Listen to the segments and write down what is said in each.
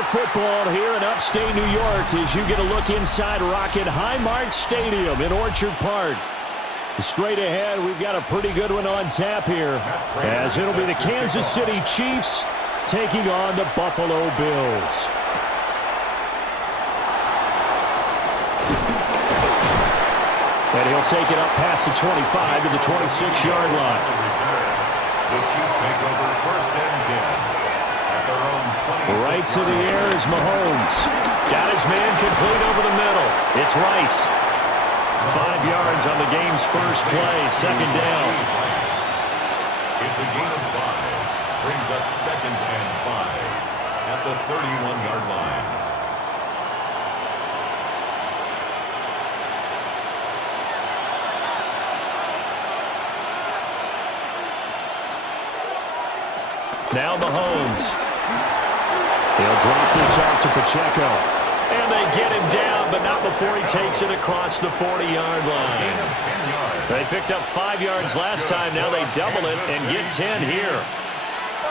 Bear football here in upstate New York as you get a look inside Rocket Highmark Stadium in Orchard Park. Straight ahead, we've got a pretty good one on tap here, as it'll be the Kansas City Chiefs taking on the Buffalo Bills. And he'll take it up past the 25 to the 26-yard line. The Chiefs take over first and 10. Right to the air is Mahomes. Got his man complete over the middle. It's Rice. 5 yards on the game's first play, second down. It's a gain of 5. Brings up second and 5 at the 31-yard line. Now Mahomes. He'll drop this off to Pacheco. And they get him down, but not before he takes it across the 40-yard line. They picked up 5 yards last time. Now they double it and get 10 here.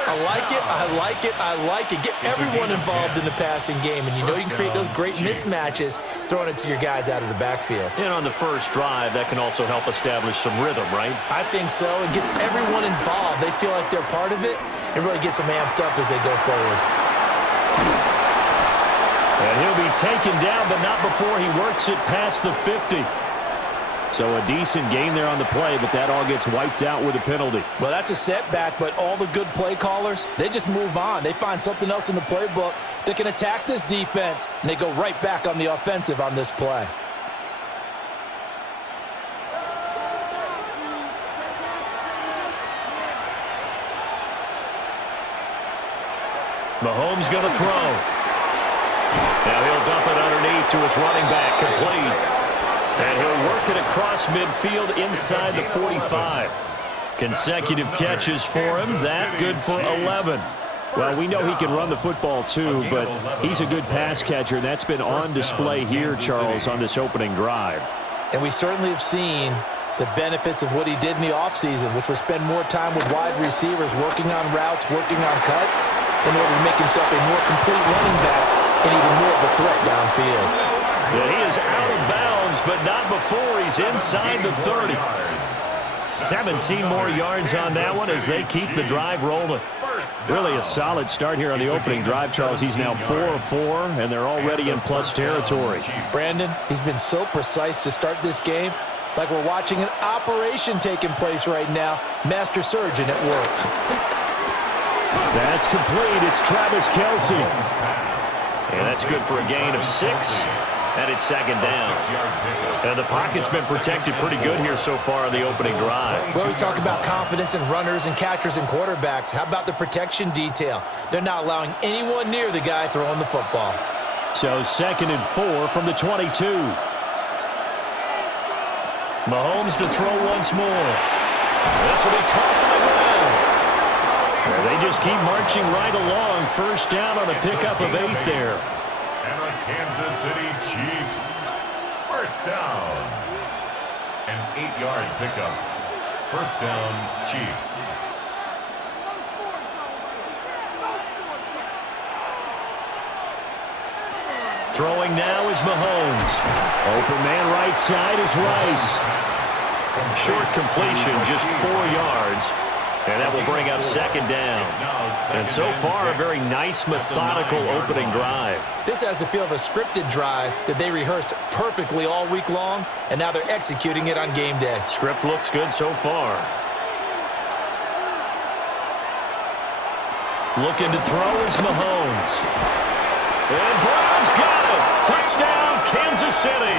I like it, I like it, I like it. Get everyone involved in the passing game, and you know you can create those great mismatches throwing it to your guys out of the backfield. And on the first drive, that can also help establish some rhythm, right? I think so. It gets everyone involved. They feel like they're part of it. It really gets them amped up as they go forward. And he'll be taken down, but not before he works it past the 50. So a decent gain there on the play, but that all gets wiped out with a penalty. Well, that's a setback, but all the good play callers, they just move on. They find something else in the playbook that can attack this defense, and they go right back on the offensive on this play. Mahomes going to throw. Now he'll dump it underneath to his running back, complete. And he'll work it across midfield inside the 45. Consecutive catches for him. That good for 11. Well, we know he can run the football too, but he's a good pass catcher, and that's been on display here, Charles, on this opening drive. And we certainly have seen the benefits of what he did in the offseason, which was spend more time with wide receivers, working on routes, working on cuts, in order to make himself a more complete running back and even more of a threat downfield. Yeah, he is out of bounds, but not before he's inside the 30. 17 more yards on that one as they keep the drive rolling. Really a solid start here on the opening drive, Charles. He's now 4 of 4, and they're already in plus territory. Brandon, he's been so precise to start this game, like we're watching an operation taking place right now. Master surgeon at work. That's complete. It's Travis Kelce. And that's good for a gain of 6. And it's second down. And the pocket's been protected pretty good here so far in the opening drive. We always talk about confidence in runners and catchers and quarterbacks. How about the protection detail? They're not allowing anyone near the guy throwing the football. So 2nd and 4 from the 22. Mahomes to throw once more. This will be caught by Brown. Well, they just keep marching right along. First down on a pickup of 8 there. And the Kansas City Chiefs. First down. An 8-yard pickup. First down, Chiefs. Throwing now is Mahomes. Open man right side is Rice. Short completion, just 4 yards. And that will bring up second down. And so far, a very nice, methodical opening drive. This has the feel of a scripted drive that they rehearsed perfectly all week long, and now they're executing it on game day. Script looks good so far. Looking to throw is Mahomes. And Brown's got it. Touchdown, Kansas City.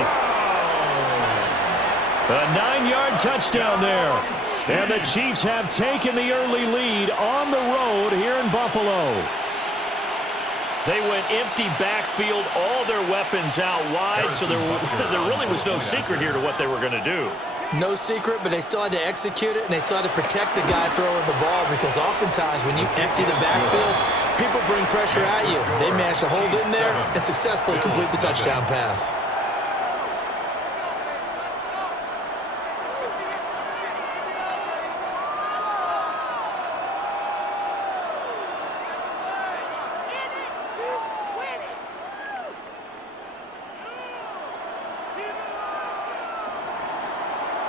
A 9-yard touchdown there. And the Chiefs have taken the early lead on the road here in Buffalo. They went empty backfield, all their weapons out wide, so there really was no secret here to what they were going to do. No secret, but they still had to execute it, and they still had to protect the guy throwing the ball, because oftentimes when you empty the backfield, people bring pressure at you. They managed to hold in there and successfully complete the touchdown pass.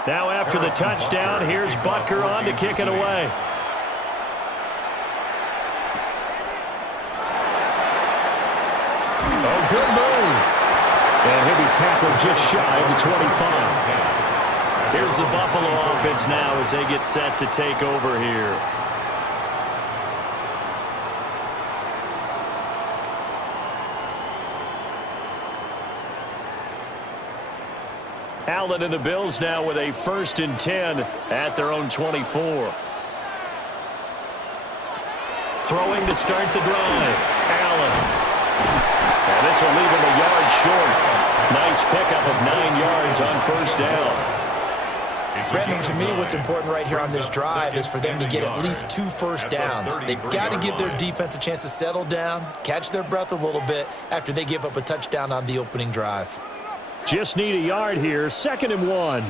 Now after the touchdown, here's Butker on to kick it away. Oh, good move. And he'll be tackled just shy of the 25. Here's the Buffalo offense now as they get set to take over here. Allen and the Bills now with a 1st and 10 at their own 24. Throwing to start the drive. Allen. And this will leave him a yard short. Nice pickup of 9 yards on 1st down. Brandon, to me, what's important right here on this drive is for them to get at least 2 first downs. They've got to give their defense a chance to settle down, catch their breath a little bit after they give up a touchdown on the opening drive. Just need a yard here, 2nd and 1.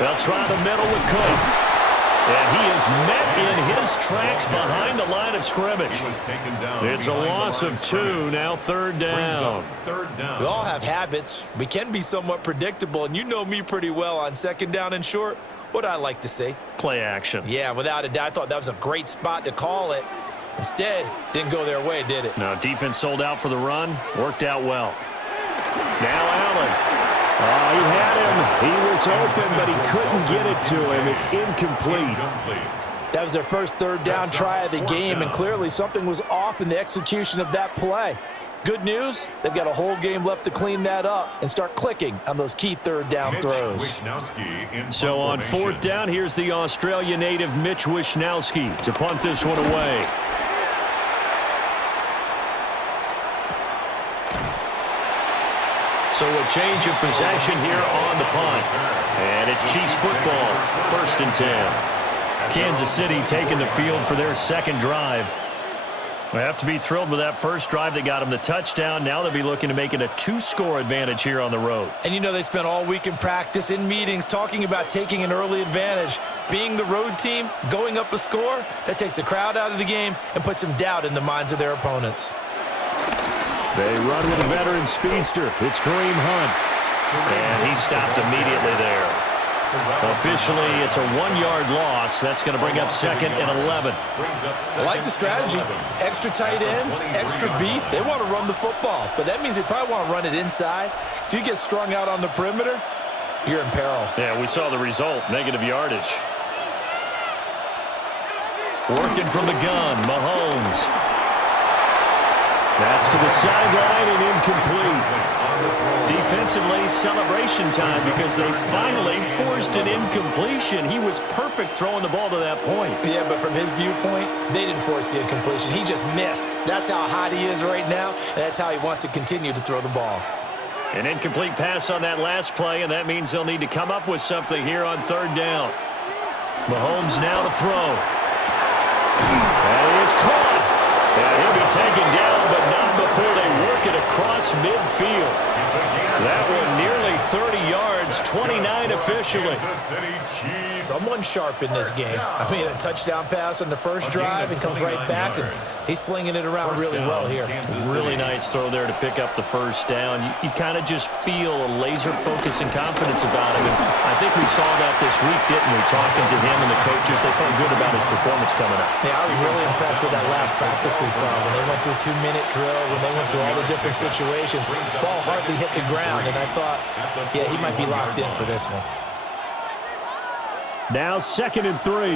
They'll try the middle with Cook. And he is met in his tracks behind the line of scrimmage. It's a loss of 2, now 3rd down. We all have habits. We can be somewhat predictable, and you know me pretty well on 2nd down and short. What I like to see? Play action. Yeah, without a doubt, I thought that was a great spot to call it. Instead, didn't go their way, did it? No, defense sold out for the run. Worked out well. Now Allen. He had him. He was open, but he couldn't get it to him. It's incomplete. That was their first 3rd down try of the game, and clearly something was off in the execution of that play. Good news, they've got a whole game left to clean that up and start clicking on those key 3rd down throws. So on 4th down, here's the Australia native Mitch Wishnowsky to punt this one away. So a change of possession here on the punt. And it's Chiefs football, 1st and 10. Kansas City taking the field for their 2nd drive. They have to be thrilled with that first drive. They got them the touchdown. Now they'll be looking to make it a 2-score advantage here on the road. And you know they spent all week in practice, in meetings, talking about taking an early advantage. Being the road team, going up a score, that takes the crowd out of the game and puts some doubt in the minds of their opponents. They run with a veteran speedster. It's Kareem Hunt. And he stopped immediately there. Officially, it's a 1-yard loss. That's going to bring up 2nd and 11. I like the strategy. Extra tight ends, extra beef. They want to run the football, but that means they probably want to run it inside. If you get strung out on the perimeter, you're in peril. Yeah, we saw the result, negative yardage. Working from the gun, Mahomes. That's to the sideline and incomplete. Defensively, celebration time because they finally forced an incompletion. He was perfect throwing the ball to that point. Yeah, but from his viewpoint, they didn't force the incompletion. He just missed. That's how hot he is right now, and that's how he wants to continue to throw the ball. An incomplete pass on that last play, and that means they'll need to come up with something here on 3rd down. Mahomes now to throw. And he is caught. And he'll be taken down, but not before they work it across midfield. That one nearly 30 yards, 29 officially. Someone sharp in this game. I mean, a touchdown pass on the first drive and comes right back, and he's flinging it around really well here. Really nice throw there to pick up the 1st down. You kind of just feel a laser focus and confidence about him. And I think we saw that this week, didn't we? Talking to him and the coaches, they felt good about his performance coming up. Yeah, I was really impressed with that last practice we saw when they went through a 2-minute drill, when they went through all the different situations. Ball hardly hit the ground, and I thought, yeah, he might be locked in for this one. Now 2nd and 3.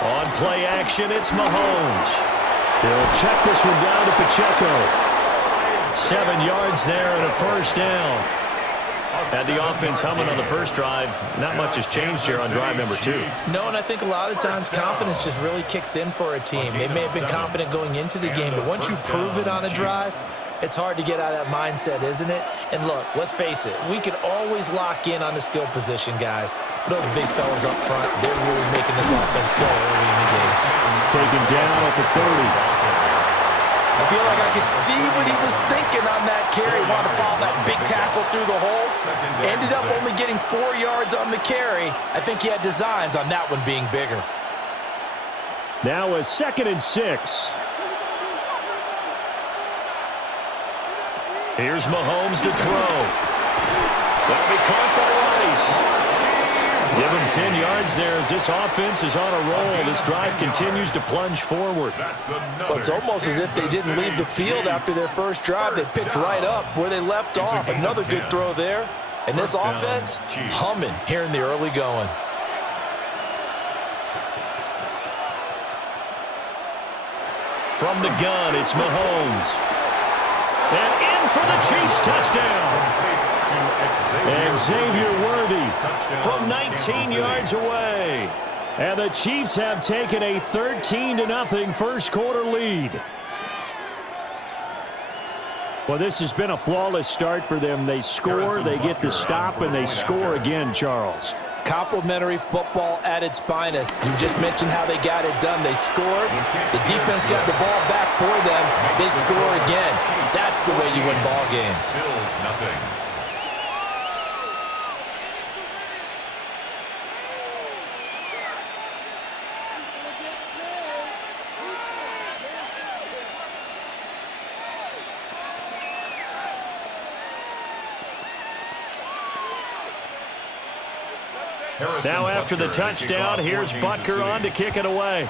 On play action, it's Mahomes. He'll check this one down to Pacheco. 7 yards there and a 1st down. Had the offense humming on the first drive. Not much has changed here on drive number 2. No, and I think a lot of times confidence just really kicks in for a team. They may have been confident going into the game, but once you prove it on a drive, it's hard to get out of that mindset, isn't it? And look, let's face it, we can always lock in on the skill position, guys. But those big fellas up front, they're really making this offense go early in the game. Taken down at the 30. I feel like I could see what he was thinking on that carry. Wanted to follow that big tackle through the hole. Ended up only getting 4 yards on the carry. I think he had designs on that one being bigger. Now a 2nd and 6. Here's Mahomes to throw. That'll be caught by Rice. Give him 10 yards there as this offense is on a roll. This drive continues to plunge forward. Well, it's almost as if they didn't leave the field after their first drive. They picked right up where they left off. Another good throw there. And this offense, humming here in the early going. From the gun, it's Mahomes. And in for the Chiefs touchdown. And Xavier Worthy from 19 yards away. And the Chiefs have taken a 13-0 first quarter lead. Well, this has been a flawless start for them. They score, they get the stop, and they score again, Charles. Complimentary football at its finest. You just mentioned how they got it done. They scored. The defense got the ball back for them. They score again. That's the way you win ball games. Now after the touchdown, here's Butker on to kick it away.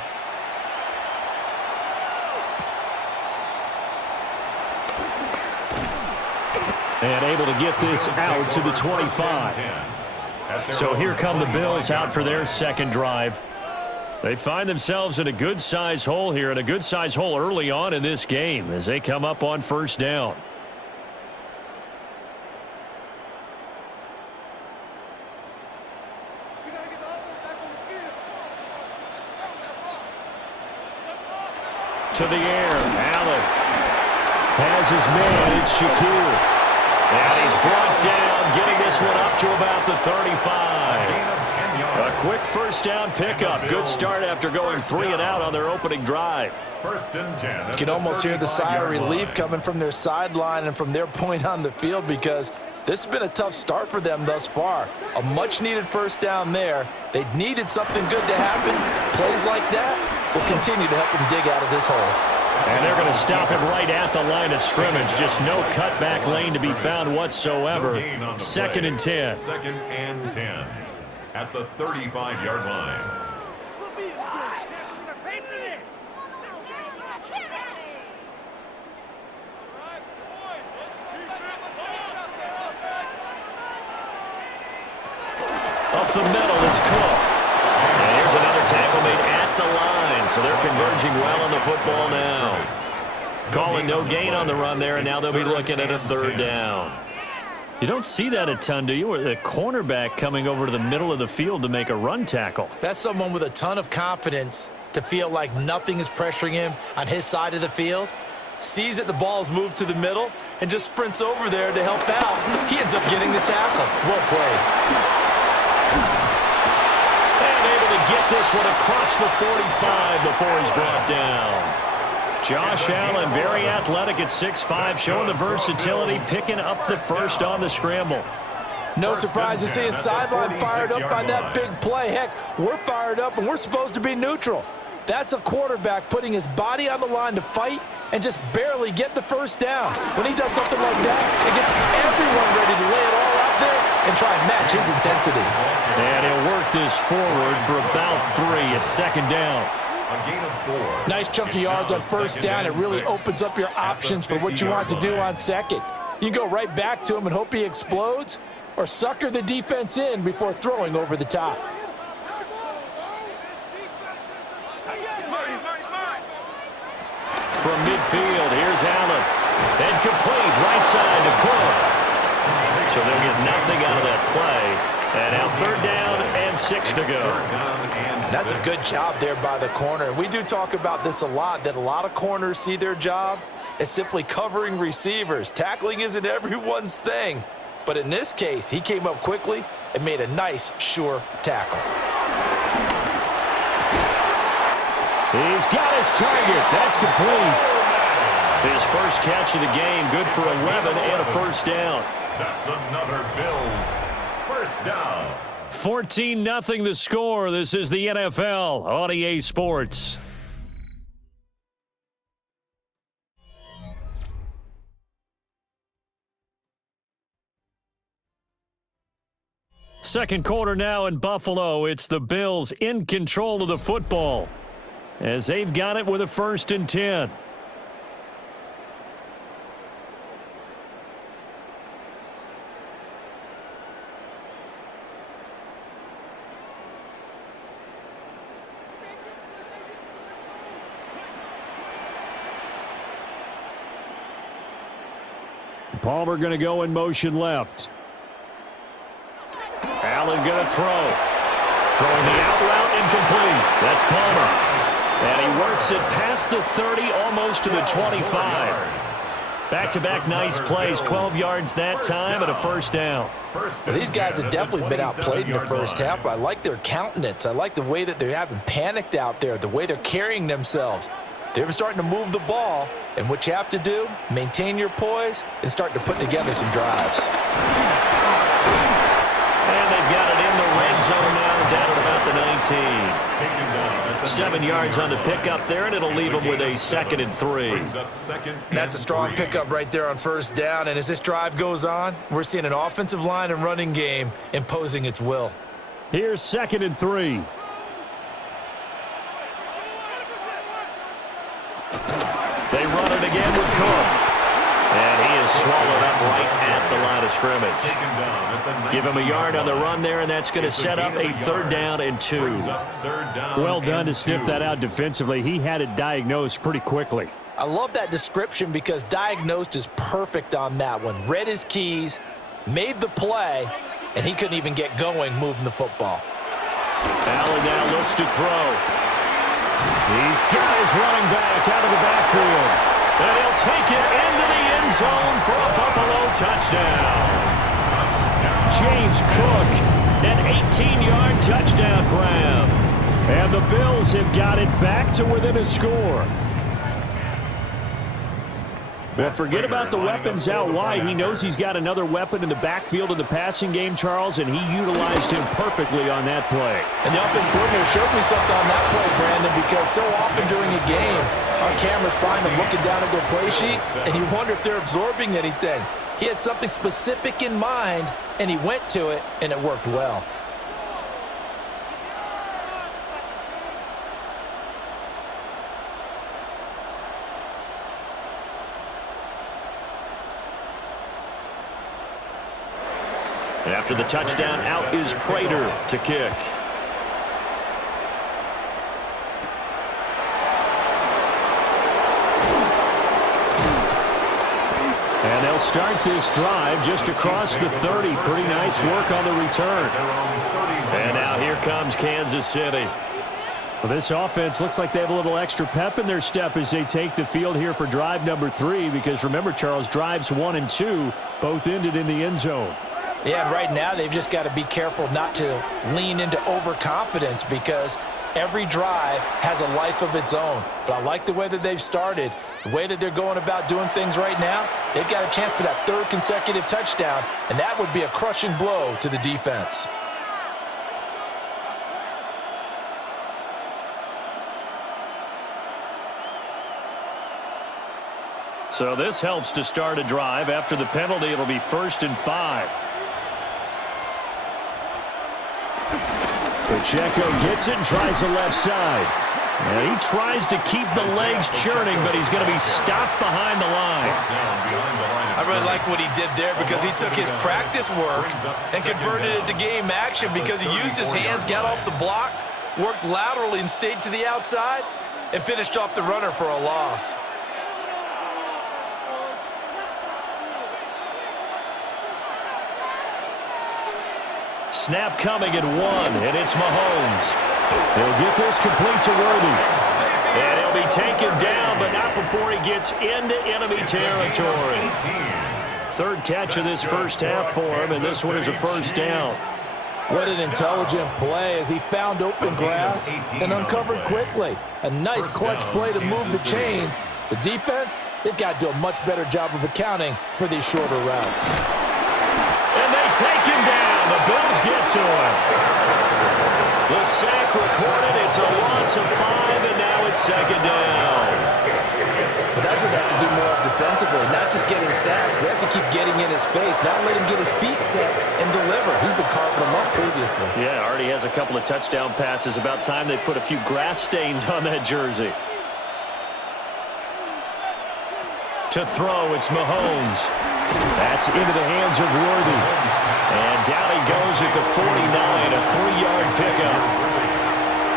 And able to get this out to the 25. So here come the Bills out for their second drive. They find themselves in a good-sized hole here, and a good-sized hole early on in this game as they come up on first down. To the air, Allen has his man, it's Shaquille. And he's brought down, getting this one up to about the 35. A quick first down pickup. Good start after going 3 and out on their opening drive. First and 10. You can almost hear the sigh of relief coming from their sideline and from their point on the field, because this has been a tough start for them thus far. A much-needed first down there. They needed something good to happen. Plays like that will continue to help them dig out of this hole. And they're going to stop him right at the line of scrimmage. Just no cutback lane to be found whatsoever. 2nd and 10. 2nd and 10 at the 35-yard line. Up the middle, it's Cook. And here's another tackle made at the line. So they're converging well on the football now. Calling no gain on the run there, and now they'll be looking at a 3rd down. You don't see that a ton, do you? Or the cornerback coming over to the middle of the field to make a run tackle. That's someone with a ton of confidence to feel like nothing is pressuring him on his side of the field. Sees that the ball's moved to the middle and just sprints over there to help out. He ends up getting the tackle. Well played. Get this one across the 45 before he's brought down. Josh Allen, very athletic at 6'5", showing the versatility, picking up the first on the scramble. No surprise to see his sideline fired up by that big play. Heck, we're fired up and we're supposed to be neutral. That's a quarterback putting his body on the line to fight and just barely get the first down. When he does something like that, it gets everyone ready to lay it all out there and try and match his intensity. And he'll work this forward for about 3 at 2nd down. A gain of 4. Nice chunk of yards on first down. It really opens up your options for what you want to do on second. You go right back to him and hope he explodes, or sucker the defense in before throwing over the top. From midfield, here's Allen. And complete, right side to Cook. So they'll get nothing out of that play. And now 3rd down and 6 to go. That's a good job there by the corner. We do talk about this a lot, that a lot of corners see their job as simply covering receivers. Tackling isn't everyone's thing. But in this case, he came up quickly and made a nice, sure tackle. He's got his target. That's complete. His first catch of the game, good for 11 and a first down. That's another Bills first down. 14-0 the score. This is the NFL on EA Sports. Second quarter now in Buffalo. It's the Bills in control of the football as they've got it with a 1st and 10. Palmer going to go in motion left. Allen going to throw. Throwing the out route incomplete. That's Palmer. And he works it past the 30, almost to the 25. Back-to-back nice plays, 12 yards that time and a 1st down. Well, these guys have definitely been outplayed in the first half, but I like their countenance. I like the way that they haven't panicked out there, the way they're carrying themselves. They're starting to move the ball, and what you have to do, maintain your poise and start to put together some drives. And they've got it in the red zone now, down at about the 19. 7 yards on the pickup there, and it'll leave them with a 2nd and 3. That's a strong pickup right there on 1st down, and as this drive goes on, we're seeing an offensive line and running game imposing its will. Here's 2nd and 3. They run it again with Cook. And he is swallowed up right at the line of scrimmage. Give him a yard on the run there, and that's going to set up a 3rd down and 2. Well done to sniff that out defensively. He had it diagnosed pretty quickly. I love that description because diagnosed is perfect on that one. Read his keys, made the play, and he couldn't even get going moving the football. Allen now looks to throw. He's got his running back out of the backfield. And he'll take it into the end zone for a Buffalo touchdown. James Cook, an 18-yard touchdown grab. And the Bills have got it back to within a score. Well, forget about the weapons out wide. He knows he's got another weapon in the backfield of the passing game, Charles, and he utilized him perfectly on that play. And the offense coordinator showed me something on that play, Brandon, because so often during a game, our cameras find them looking down at their play sheets, and you wonder if they're absorbing anything. He had something specific in mind, and he went to it, and it worked well. After the touchdown, out is Prater to kick. And they'll start this drive just across the 30. Pretty nice work on the return. And now here comes Kansas City. Well, this offense looks like they have a little extra pep in their step as they take the field here for drive number 3, because remember, Charles, drives 1 and 2 both ended in the end zone. Yeah, and right now they've just got to be careful not to lean into overconfidence because every drive has a life of its own. But I like the way that they've started, the way that they're going about doing things right now. They've got a chance for that 3rd consecutive touchdown, and that would be a crushing blow to the defense. So this helps to start a drive. After the penalty, it'll be 1st and 5. Pacheco gets it and tries the left side. And he tries to keep the legs churning, but he's going to be stopped behind the line. I really like what he did there because he took his practice work and converted it to game action because he used his hands, got off the block, worked laterally and stayed to the outside, and finished off the runner for a loss. Snap coming at 1, and it's Mahomes. He'll get this complete to Worthy. And he'll be taken down, but not before he gets into enemy territory. 3rd catch of this first half for him, and this one is a 1st down. What an intelligent play as he found open grass and uncovered quickly. A nice clutch play to move the chains. The defense, they've got to do a much better job of accounting for these shorter routes. And they take him down. The Bills get to him. The sack recorded. It's a loss of 5, and now it's 2nd down. But that's what they have to do more of defensively, not just getting sacks, but have to keep getting in his face, not let him get his feet set and deliver. He's been carving them up previously. Yeah, already has a couple of touchdown passes. About time they put a few grass stains on that jersey. To throw, it's Mahomes. That's into the hands of Worthy. And down he goes at the 49, a 3-yard pickup.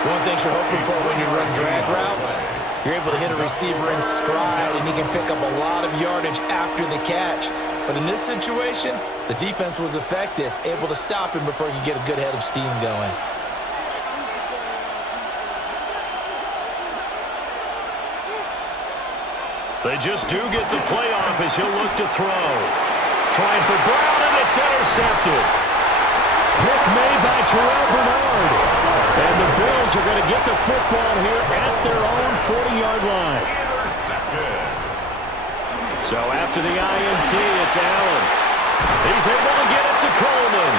One thing you're hoping for when you run drag routes, you're able to hit a receiver in stride, and he can pick up a lot of yardage after the catch. But in this situation, the defense was effective, able to stop him before he could get a good head of steam going. They just do get the play off as he'll look to throw. Trying for Brown, and it's intercepted. Pick made by Terrell Bernard. And the Bills are going to get the football here at their own 40-yard line. So after the INT, it's Allen. He's able to get it to Coleman.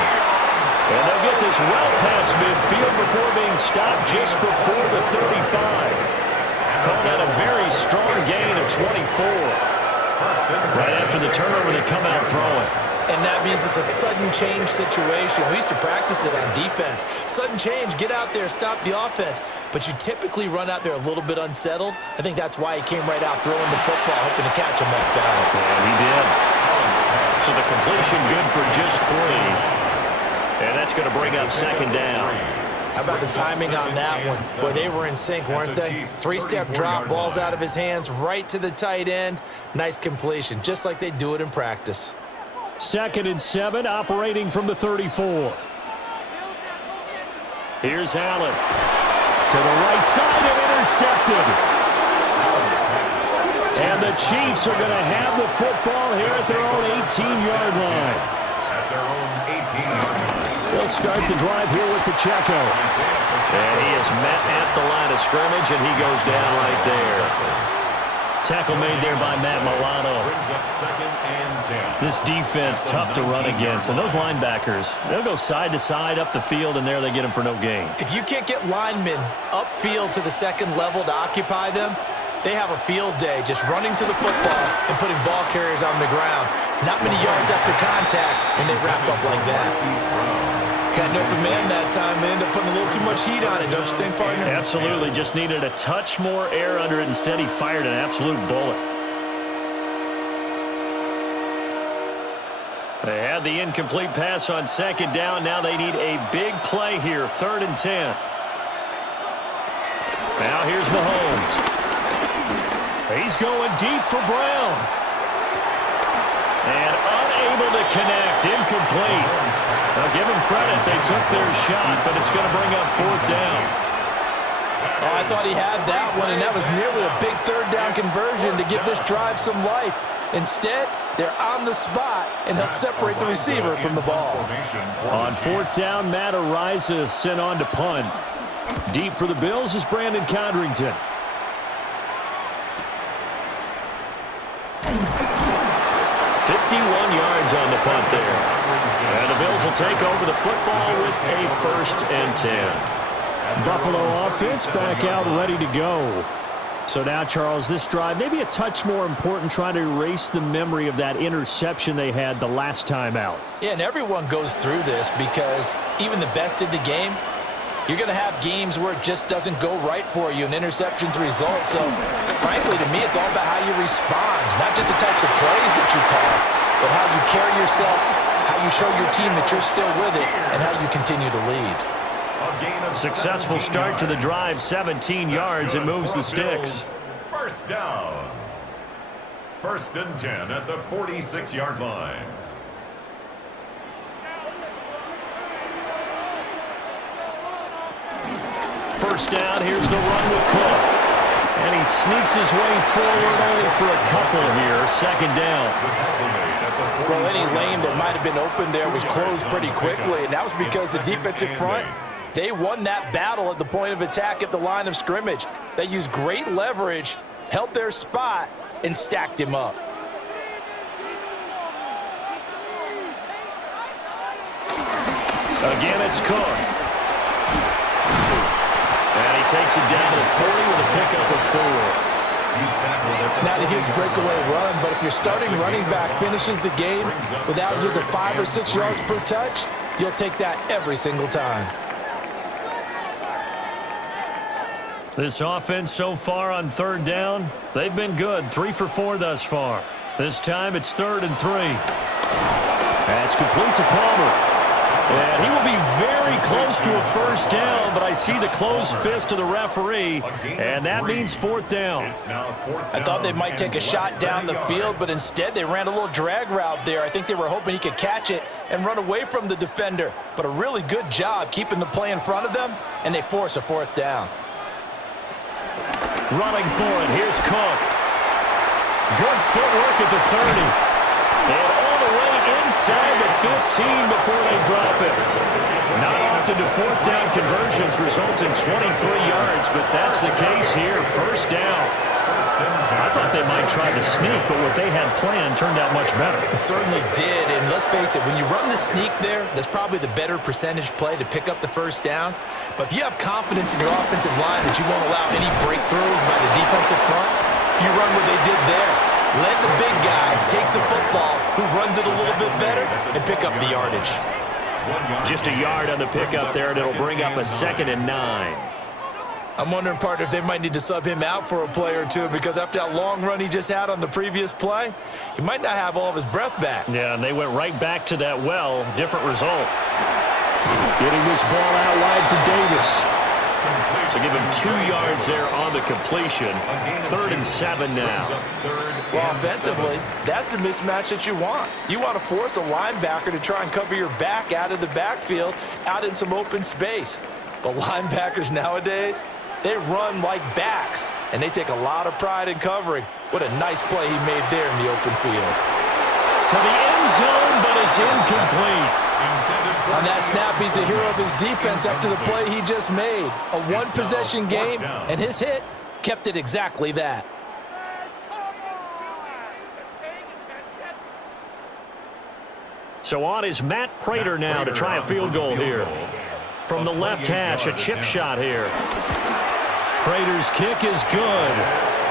And they'll get this well past midfield before being stopped just before the 35. Called out a very strong gain of 24. Right after the turnover, they come out throwing. And that means it's a sudden change situation. We used to practice it on defense. Sudden change, get out there, stop the offense. But you typically run out there a little bit unsettled. I think that's why he came right out throwing the football, hoping to catch him off balance. And he did. So the completion good for just 3. And that's going to bring up second down. How about the timing on that one? Boy, they were in sync, weren't they? 3-step drop, ball's out of his hands, right to the tight end. Nice completion, just like they do it in practice. 2nd and 7, operating from the 34. Here's Allen. To the right side and intercepted. And the Chiefs are going to have the football here at their own 18-yard line. At their own 18-yard line. They'll start the drive here with Pacheco. And he is met at the line of scrimmage, and he goes down right there. Tackle made there by Matt Milano. Brings up 2nd and 10. This defense, tough to run against. And those linebackers, they'll go side to side up the field, and there they get them for no gain. If you can't get linemen upfield to the second level to occupy them, they have a field day just running to the football and putting ball carriers on the ground. Not many yards after contact when they wrap up like that. Got an open man that time and ended up putting a little too much heat on it, don't you think, partner? Absolutely. Just needed a touch more air under it. Instead, he fired an absolute bullet. They had the incomplete pass on second down. Now they need a big play here, 3rd and 10. Now here's Mahomes. He's going deep for Brown. And unable to connect, incomplete. Now give them credit, they took their shot, but it's going to bring up 4th down. Oh, I thought he had that one, and that was nearly a big 3rd down conversion to give this drive some life. Instead, they're on the spot and help separate the receiver from the ball. On 4th down, Matt Araiza sent on to punt. Deep for the Bills is Brandon Codrington. 51 yards on the punt there. And the Bills will take over the football with a 1st and 10. Buffalo offense back out ready to go. So now, Charles, this drive maybe a touch more important, trying to erase the memory of that interception they had the last time out. Yeah, and everyone goes through this because even the best in the game, you're going to have games where it just doesn't go right for you, and interceptions result. So, frankly, to me, it's all about how you respond, not just the types of plays that you call, but how you carry yourself, how you show your team that you're still with it, and how you continue to lead. Successful start to the drive, 17 yards, and moves the sticks. 1st down. 1st and 10 at the 46-yard line. First down, here's the run with Cook. And he sneaks his way forward only for a couple here. 2nd down. Well, any lane that might have been open there was closed pretty quickly, and that was because the defensive front, they won that battle at the point of attack at the line of scrimmage. They used great leverage, held their spot, and stacked him up. Again, it's Cook. And he takes it down to the 40 with a pickup of 4. It's not a huge breakaway run, but if your starting running back finishes the game with averages of 5 or 6 yards per touch, you'll take that every single time. This offense so far on third down, they've been good. 3 for 4 thus far. This time it's 3rd and 3. That's complete to Palmer. And he will be very close to a first down, but I see the closed fist of the referee, and that means 4th down. I thought they might take a shot down the field, but instead they ran a little drag route there. I think they were hoping he could catch it and run away from the defender, but a really good job keeping the play in front of them, and they force a 4th down. Running for it, here's Cook. Good footwork at the 30. And all the way inside the 15 before they drop it. Not often do 4th down conversions result in 23 yards, but that's the case here. First down. I thought they might try to sneak, but what they had planned turned out much better. It certainly did, and let's face it, when you run the sneak there, that's probably the better percentage play to pick up the first down. But if you have confidence in your offensive line that you won't allow any breakthroughs by the defensive front, you run what they did there. Let the big guy take the football, who runs it a little bit better, and pick up the yardage. Just a yard on the pickup there, and it'll bring up a 2nd and 9. I'm wondering, partner, if they might need to sub him out for a play or two, because after that long run he just had on the previous play, he might not have all of his breath back. Yeah, and they went right back to that well. Different result. Getting this ball out wide for Davis. So give him 2 yards there on the completion. 3rd and 7 now. Well, offensively, that's the mismatch that you want. You want to force a linebacker to try and cover your back out of the backfield, out in some open space. But linebackers nowadays, they run like backs, and they take a lot of pride in covering. What a nice play he made there in the open field. To the end zone, but it's incomplete. On that snap, he's the hero of his defense up to the play he just made. A one-possession game, and his hit kept it exactly that. So on is Matt Prater now to try a field goal here. From the left hash, a chip shot here. Prater's kick is good.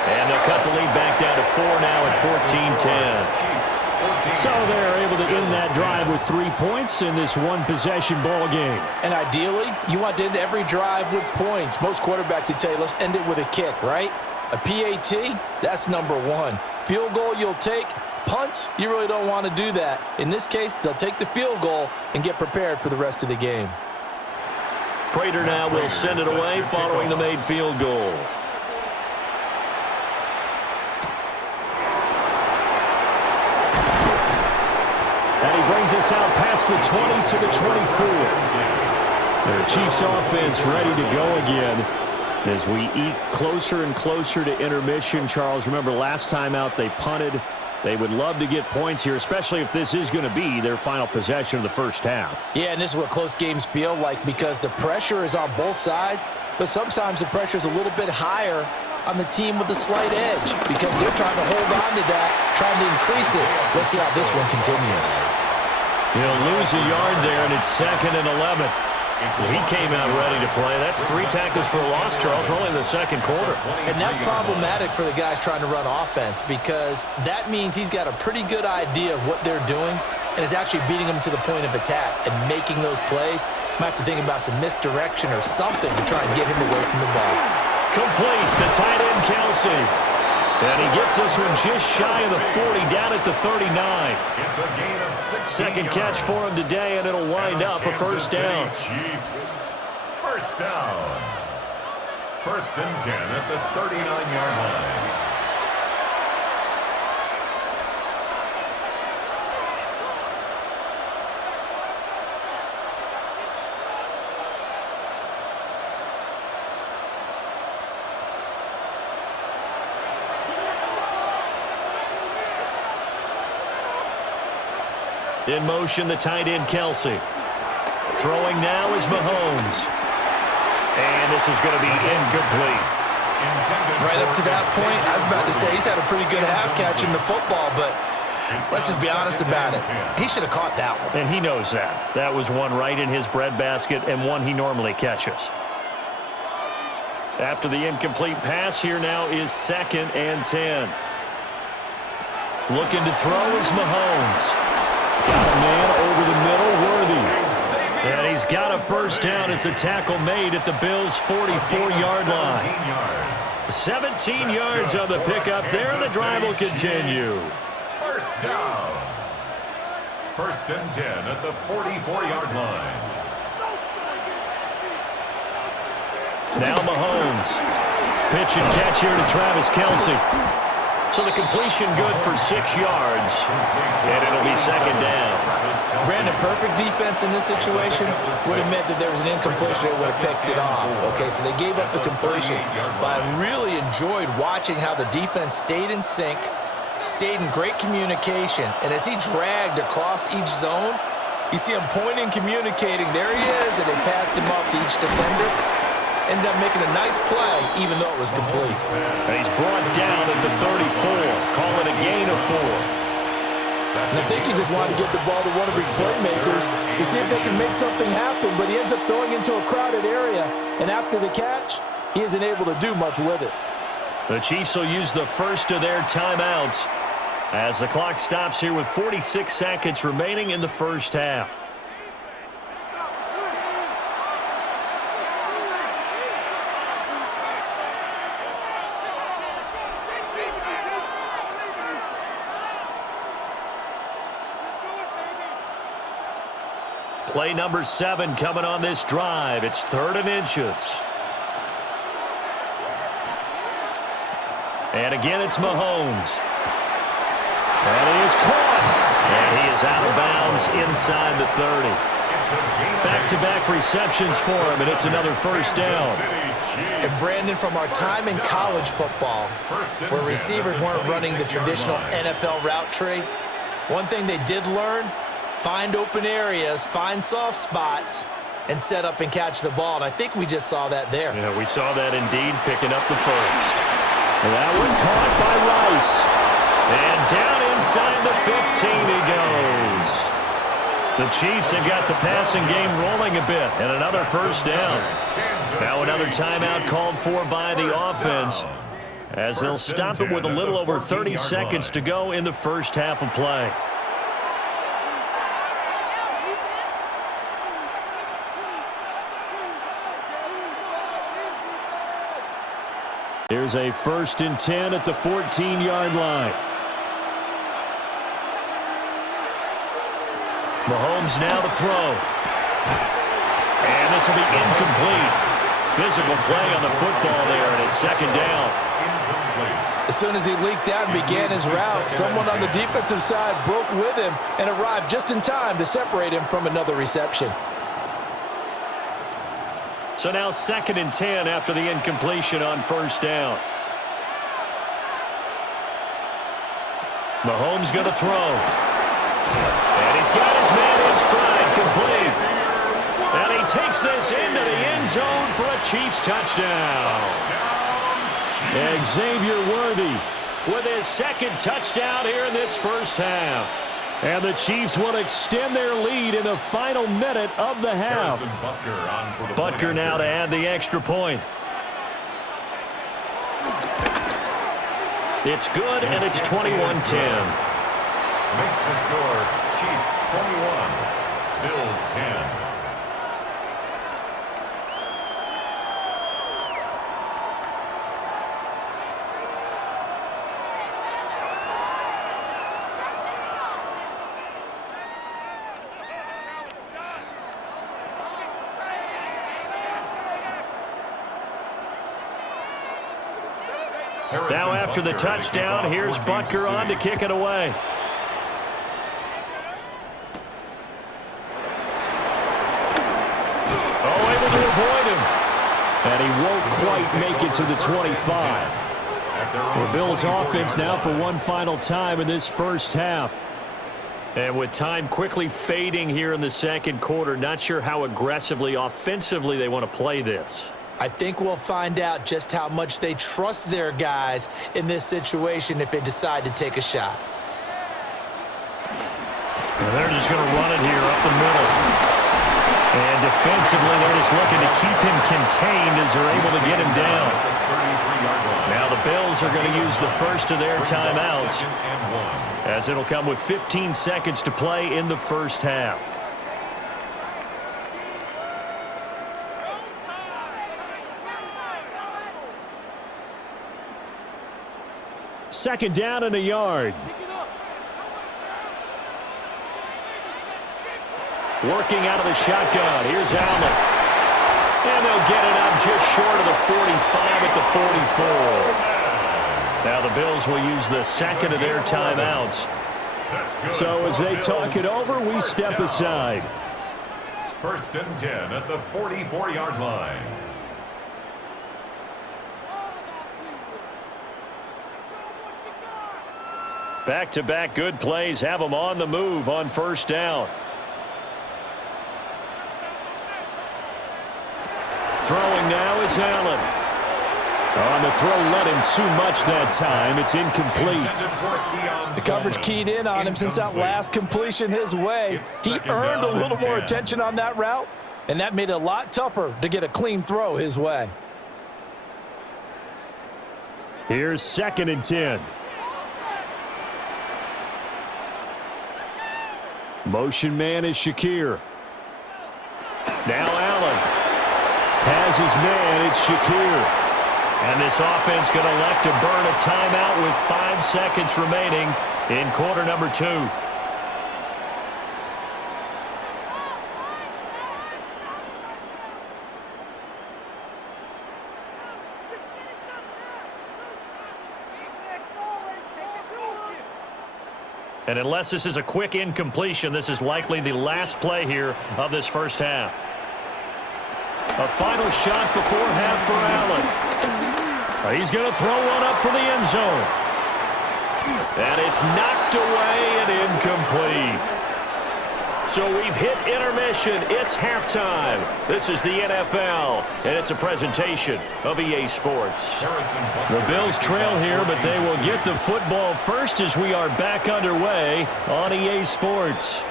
And they'll cut the lead back down to 4 now at 14-10. So they're able to end that drive with 3 points in this one-possession ball game. And ideally, you want to end every drive with points. Most quarterbacks would tell you, let's end it with a kick, right? A PAT, that's number 1. Field goal you'll take. Punts, you really don't want to do that. In this case, they'll take the field goal and get prepared for the rest of the game. Prater now will send it away following the made field goal. And he brings us out past the 20 to the 24. Their Chiefs offense ready to go again as we eat closer and closer to intermission. Charles, remember last time out they punted. They would love to get points here, especially if this is going to be their final possession of the first half. Yeah, and this is what close games feel like because the pressure is on both sides, but sometimes the pressure is a little bit higher on the team with the slight edge because they're trying to hold on to that, trying to increase it. Let's see how this one continues. He'll lose a yard there, and it's 2nd and 11. He came out ready to play. That's 3 tackles for a loss, Charles. We're only in the second quarter. And that's problematic for the guys trying to run offense because that means he's got a pretty good idea of what they're doing and is actually beating them to the point of attack and making those plays. Might have to think about some misdirection or something to try and get him away from the ball. Complete, the tight end, Kelsey. And he gets this one just shy of the 40, down at the 39. It's a gain of 16 Second catch for him today, and it'll wind up a first down. Chiefs. First down. 1st and 10 at the 39-yard line. In motion, the tight end, Kelsey. Throwing now is Mahomes. And this is going to be incomplete. Right up to that point, I was about to say he's had a pretty good half catching the football, but let's just be honest about it. He should have caught that one. And he knows that. That was one right in his breadbasket and one he normally catches. After the incomplete pass, here now is 2nd and 10. Looking to throw is Mahomes. Got a man over the middle, Worthy. And he's got a first down as the tackle made at the Bills' 44-yard line. 17 yards on the pickup there, and the drive will continue. First down. 1st and 10 at the 44-yard line. Now Mahomes. Pitch and catch here to Travis Kelce. So the completion good for 6 yards. And it'll be 2nd down. Brandon, perfect defense in this situation would have meant that there was an incompletion that would have picked it off. Okay, so they gave up the completion. But I really enjoyed watching how the defense stayed in sync, stayed in great communication. And as he dragged across each zone, you see him pointing, communicating. There he is, and they passed him off to each defender. Ended up making a nice play, even though it was complete. And he's brought down at the 34. Call it a gain of 4. And I think he just wanted to get the ball to one of his playmakers to see if they can make something happen, but he ends up throwing into a crowded area. And after the catch, he isn't able to do much with it. The Chiefs will use the first of their timeouts as the clock stops here with 46 seconds remaining in the first half. Play number 7 coming on this drive. It's 3rd and inches. And again, it's Mahomes. And he is caught. And he is out of bounds inside the 30. Back-to-back receptions for him, and it's another first down. And Brandon, from our time in college football, where receivers weren't running the traditional NFL route tree, one thing they did learn: find open areas, find soft spots, and set up and catch the ball. And I think we just saw that there. Yeah, we saw that indeed, picking up the first. That one caught by Rice. And down inside the 15 he goes. The Chiefs have got the passing game rolling a bit, and another first down. Now another timeout called for by the offense, as they'll stop it with a little over 30 seconds to go in the first half of play. Here's a 1st and 10 at the 14-yard line. Mahomes now to throw. And this will be incomplete. Physical play on the football there, and it's 2nd down. As soon as he leaked out and began his route, someone on the defensive side broke with him and arrived just in time to separate him from another reception. So now 2nd and 10 after the incompletion on first down. Mahomes going to throw. And he's got his man in stride, complete. And he takes this into the end zone for a Chiefs touchdown. And Xavier Worthy with his 2nd touchdown here in this first half. And the Chiefs will extend their lead in the final minute of the half. Butker now to add the extra point. It's good, and it's 21-10. Makes the score Chiefs 21, Bills 10. Now after the touchdown, here's Butker on to kick it away. Oh, able to avoid him. And he won't quite make it to the 25. The Bills offense now for one final time in this first half. And with time quickly fading here in the second quarter, not sure how aggressively, offensively they want to play this. I think we'll find out just how much they trust their guys in this situation if they decide to take a shot. And they're just going to run it here up the middle. And Defensively, they're just looking to keep him contained as they're able to get him down. Now the Bills are going to use the first of their timeouts, as it'll come with 15 seconds to play in the first half. Second down and a yard. Working out of the shotgun. Here's Allen. And they'll get it up just short of the 45 at the 44. Now the Bills will use the second of their timeouts. So as they talk it over, we step aside. First and 10 at the 44-yard line. Back-to-back good plays have them on the move on first down. Throwing now is Allen. On the throw, let him too much that time. It's incomplete. The coverage keyed in on him since that last completion his way. He earned a little more attention on that route, and that made it a lot tougher to get a clean throw his way. Here's second and 10. Motion man is Shakir. Now Allen Has his man, it's Shakir. And this offense going to elect to burn a timeout with 5 seconds remaining in quarter number 2. And unless this is a quick incompletion, this is likely the last play here of this first half. A final shot before half for Allen. He's going to throw one up for the end zone. And it's knocked away and incomplete. So we've hit intermission. It's halftime. This is the NFL, and it's a presentation of EA Sports. The Bills trail here, but they will get the football first as we are back underway on EA Sports.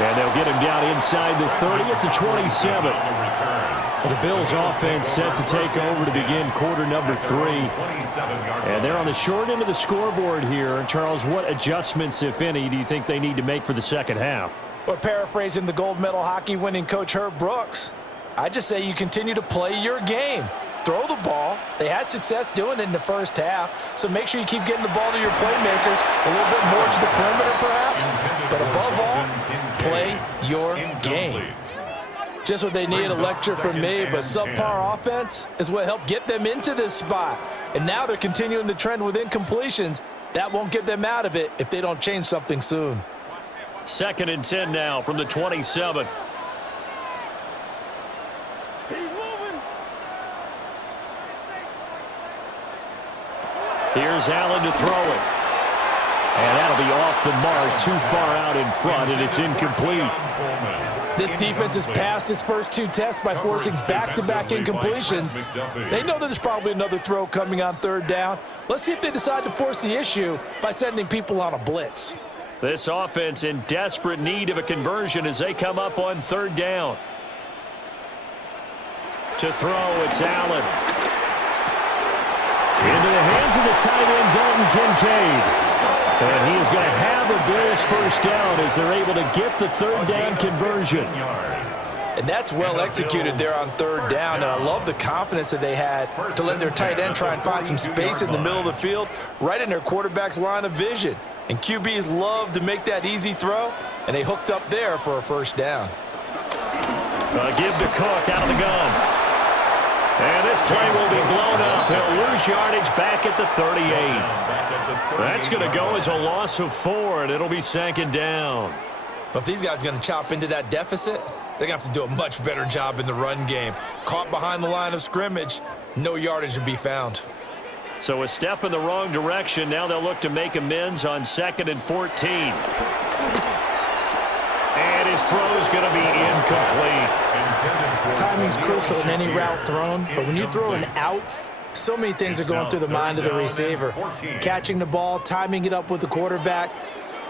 And they'll get him down inside the 30 at the 27. The Bills offense set to take over to begin quarter number 3. And they're on the short end of the scoreboard here. Charles, what adjustments, if any, do you think they need to make for the second half? Well, paraphrasing the gold medal hockey winning coach Herb Brooks, I just say you continue to play your game. Throw the ball. They had success doing it in the first half, so make sure you keep getting the ball to your playmakers, a little bit more to the perimeter perhaps, but above all, play your game. Just what they need, a lecture from me, but subpar offense is what helped get them into this spot. And now they're continuing the trend with incompletions. That won't get them out of it if they don't change something soon. Second and 10 now from the 27. Here's Allen to throw it. And that'll be off the mark, too far out in front, and it's incomplete. This defense has passed its first 2 tests by forcing back-to-back incompletions. They know that there's probably another throw coming on third down. Let's see if they decide to force the issue by sending people on a blitz. This offense in desperate need of a conversion as they come up on third down. To throw, it's Allen. Into the hands of the tight end, Dalton Kincaid. And he is going to have a Bills first down as they're able to get the third down conversion. And that's well executed there on third down. And I love the confidence that they had to let their tight end try and find some space in the middle of the field, right in their quarterback's line of vision. And QBs love to make that easy throw, and they hooked up there for a first down. Give to Cook out of the gun. And this play will be blown up. He'll lose yardage back at the 38. That's going to go as a loss of 4, and it'll be second down. But if these guys are going to chop into that deficit, they're going to have to do a much better job in the run game. Caught behind the line of scrimmage, no yardage to be found. So a step in the wrong direction. Now they'll look to make amends on 2nd and 14. And his throw is going to be incomplete. Timing's crucial in any route thrown, but when you throw an out, so many things are going through the mind of the receiver. Catching the ball, timing it up with the quarterback.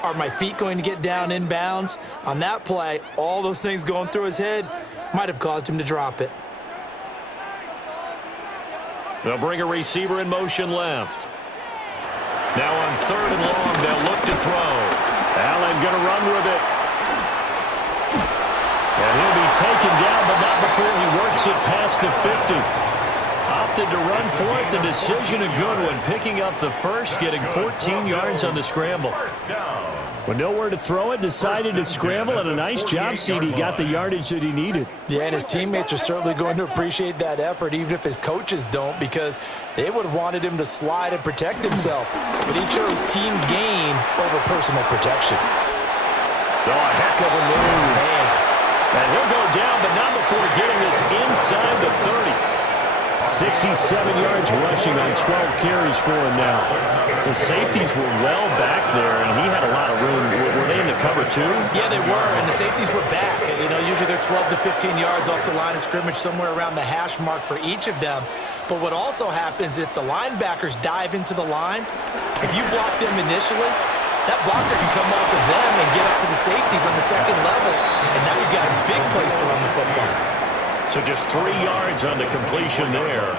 Are my feet going to get down inbounds? On that play, all those things going through his head might have caused him to drop it. They'll bring a receiver in motion left. Now on 3rd and long, they'll look to throw. Allen going to run with it. And he'll be taken down, but not before he works it past the 50. Opted to run for it. The decision a good one. Picking up the first, getting 14 yards on the scramble. With nowhere to throw it, decided to scramble, and a nice job, CD. Got the yardage that he needed. Yeah, and his teammates are certainly going to appreciate that effort, even if his coaches don't, because they would have wanted him to slide and protect himself. But he chose team gain over personal protection. Oh, a heck of a move. Man. And he'll go down, but not before getting this inside the 30. 67 yards rushing on 12 carries for him now. The safeties were well back there, and he had a lot of room. Were they in the cover too? Yeah, they were, and the safeties were back. You know, usually they're 12 to 15 yards off the line of scrimmage, somewhere around the hash mark for each of them. But what also happens if the linebackers dive into the line, if you block them initially, that blocker can come off of them and get up to the safeties on the second level, and now you've got a big place to run the football. So just 3 yards on the completion there.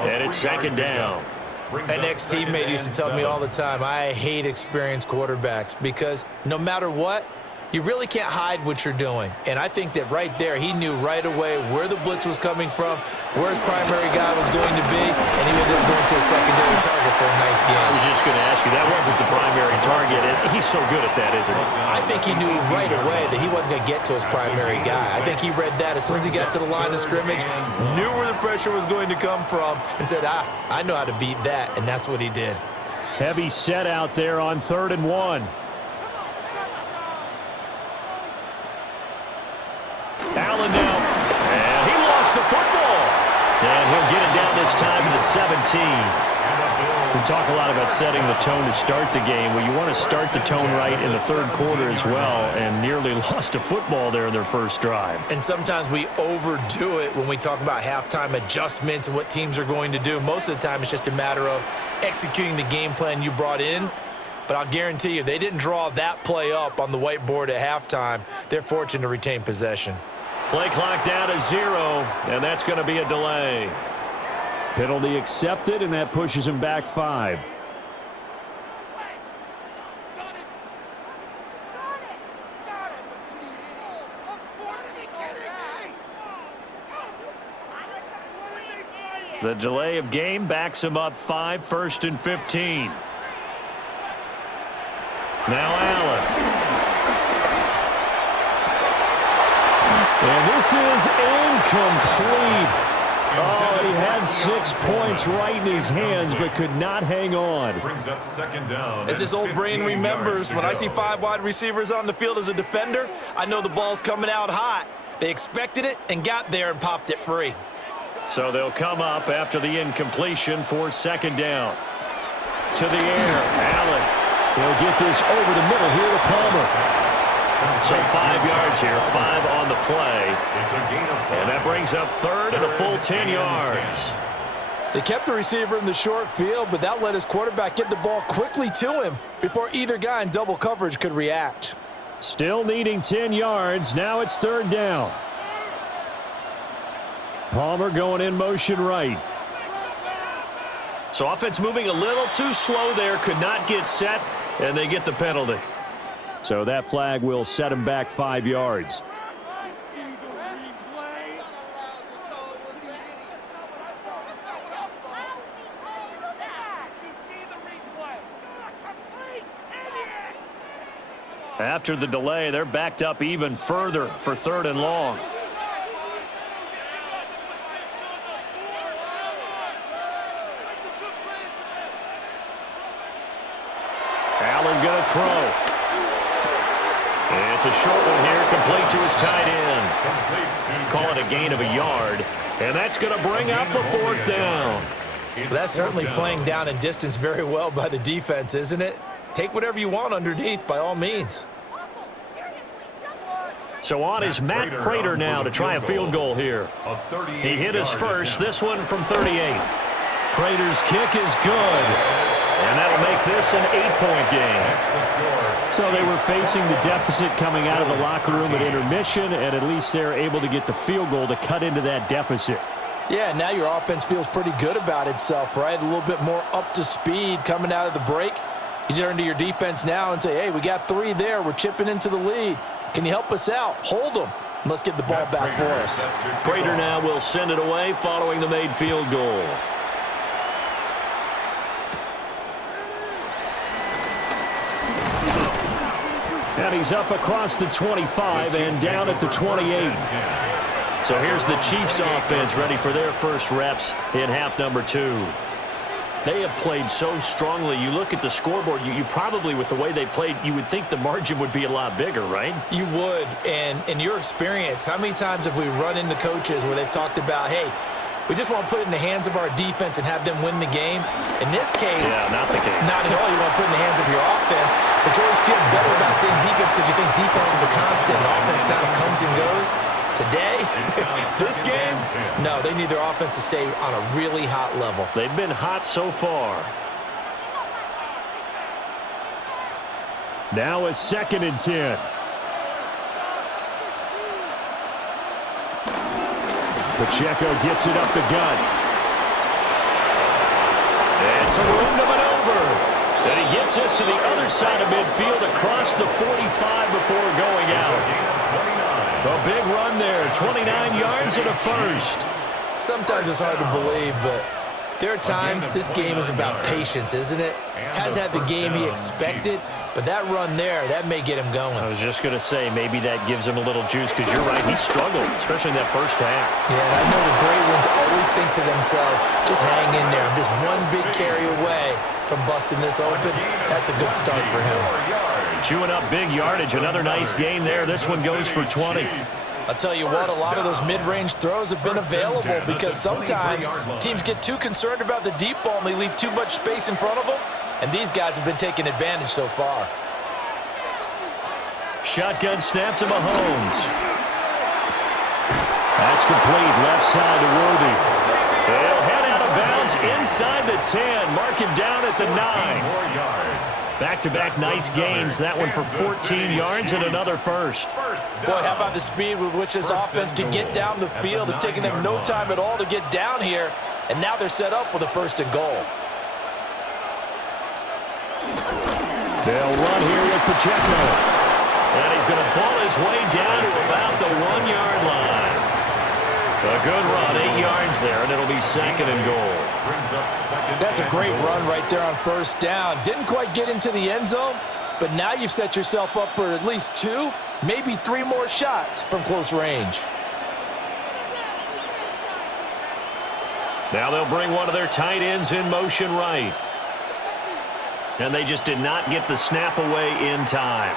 And it's 2nd down. An ex-teammate used to tell me all the time, I hate experienced quarterbacks because no matter what, you really can't hide what you're doing. And I think that right there, he knew right away where the blitz was coming from, where his primary guy was going to be, and he ended up going to a secondary target for a nice game. I was just going to ask you, that wasn't the primary target, and he's so good at that, isn't he? I think he knew right away that he wasn't going to get to his primary guy. I think he read that as soon as he got to the line of scrimmage, knew where the pressure was going to come from, and said, I know how to beat that, and that's what he did. Heavy set out there on 3rd and 1. Allen now, and he lost the football. And he'll get it down this time to the 17. We talk a lot about setting the tone to start the game. Well, you want to start the tone right in the 3rd quarter as well, and nearly lost a football there in their first drive. And sometimes we overdo it when we talk about halftime adjustments and what teams are going to do. Most of the time, it's just a matter of executing the game plan you brought in. But I'll guarantee you, they didn't draw that play up on the whiteboard at halftime. They're fortunate to retain possession. Play clock down to 0, and that's going to be a delay. Penalty accepted, and that pushes him back 5. The delay of game backs him up 5, 1st and 15. Now Allen. And this is incomplete. Oh, he had 6 points right in his hands, but could not hang on. Brings up 2nd down. As this old brain remembers, when I see 5 wide receivers on the field as a defender, I know the ball's coming out hot. They expected it and got there and popped it free. So they'll come up after the incompletion for 2nd down. To the air, Allen. He'll get this over the middle here to Palmer. So 5 yards here, 5 on the play. It's a gain of 5. And that brings up 3rd and a full 10 yards. They kept the receiver in the short field, but that let his quarterback get the ball quickly to him before either guy in double coverage could react. Still needing 10 yards. Now it's 3rd down. Palmer going in motion right. So offense moving a little too slow there, could not get set, and they get the penalty. So that flag will set him back 5 yards. After the delay, they're backed up even further for 3rd and long. Allen going to throw. It's a short one here, complete to his tight end. Call it a gain of a yard, and that's going to bring up a 4th down. Well, that's certainly playing down and distance very well by the defense, isn't it? Take whatever you want underneath, by all means. So on is Matt Prater now to try a field goal here. He hit his first, this one from 38. Prater's kick is good, and that'll make this an 8-point game. That's the score. So they were facing the deficit coming out of the locker room at intermission, and at least they're able to get the field goal to cut into that deficit. Yeah, now your offense feels pretty good about itself, right? A little bit more up to speed coming out of the break. You turn to your defense now and say, hey, we got 3 there. We're chipping into the lead. Can you help us out? Hold them. Let's get the ball back for us. Prater now will send it away following the made field goal. And he's up across the 25 and down at the 28. So here's the Chiefs offense ready for their first reps in half number 2. They have played so strongly. You look at the scoreboard, you probably, with the way they played, you would think the margin would be a lot bigger, right? You would. And in your experience, how many times have we run into coaches where they've talked about, hey, we just want to put it in the hands of our defense and have them win the game? In this case, yeah, not the case. Not at all. You want to put it in the hands of your offense, but you always feel better about saying defense because you think defense is a constant and offense kind of comes and goes. Today, this game, no, they need their offense to stay on a really hot level. They've been hot so far. Now a 2nd and 10. Pacheco gets it up the gut. And some room to maneuver. And he gets us to the other side of midfield across the 45 before going out. A big run there, 29 yards and a first. Sometimes it's hard to believe, but there are times this game is about patience, isn't it? Has had the game he expected, but that run there, that may get him going. I was just going to say, maybe that gives him a little juice, because you're right, he struggled, especially in that first half. Yeah, and I know the great ones always think to themselves, just hang in there. I'm just one big carry away from busting this open. That's a good start for him. Chewing up big yardage. Another nice gain there. This one goes for 20. I'll tell you what, a lot of those mid-range throws have been available because sometimes teams get too concerned about the deep ball and they leave too much space in front of them, and these guys have been taking advantage so far. Shotgun snap to Mahomes. That's complete. Left side to Worthy. He'll head out of bounds inside the 10. Mark him down at the 9. Back-to-back nice gains. That one for 14 yards and another first. Boy, how about the speed with which this offense can get down the field? It's taken them no time at all to get down here, and now they're set up with a 1st and goal. They'll run here with Pacheco. And he's going to ball his way down to about the 1-yard line. A good run, 8 yards there, and it'll be 2nd and goal. That's a great run right there on 1st down. Didn't quite get into the end zone, but now you've set yourself up for at least 2, maybe 3 more shots from close range. Now they'll bring one of their tight ends in motion right. And they just did not get the snap away in time.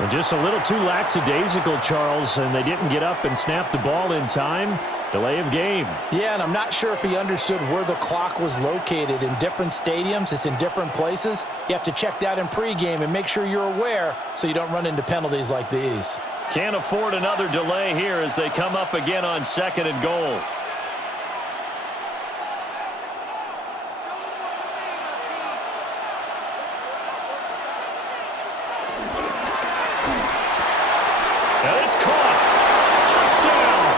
And just a little too lackadaisical, Charles, and they didn't get up and snap the ball in time. Delay of game. Yeah, and I'm not sure if he understood where the clock was located. In different stadiums, it's in different places. You have to check that in pregame and make sure you're aware so you don't run into penalties like these. Can't afford another delay here as they come up again on 2nd and goal. And it's caught. Touchdown.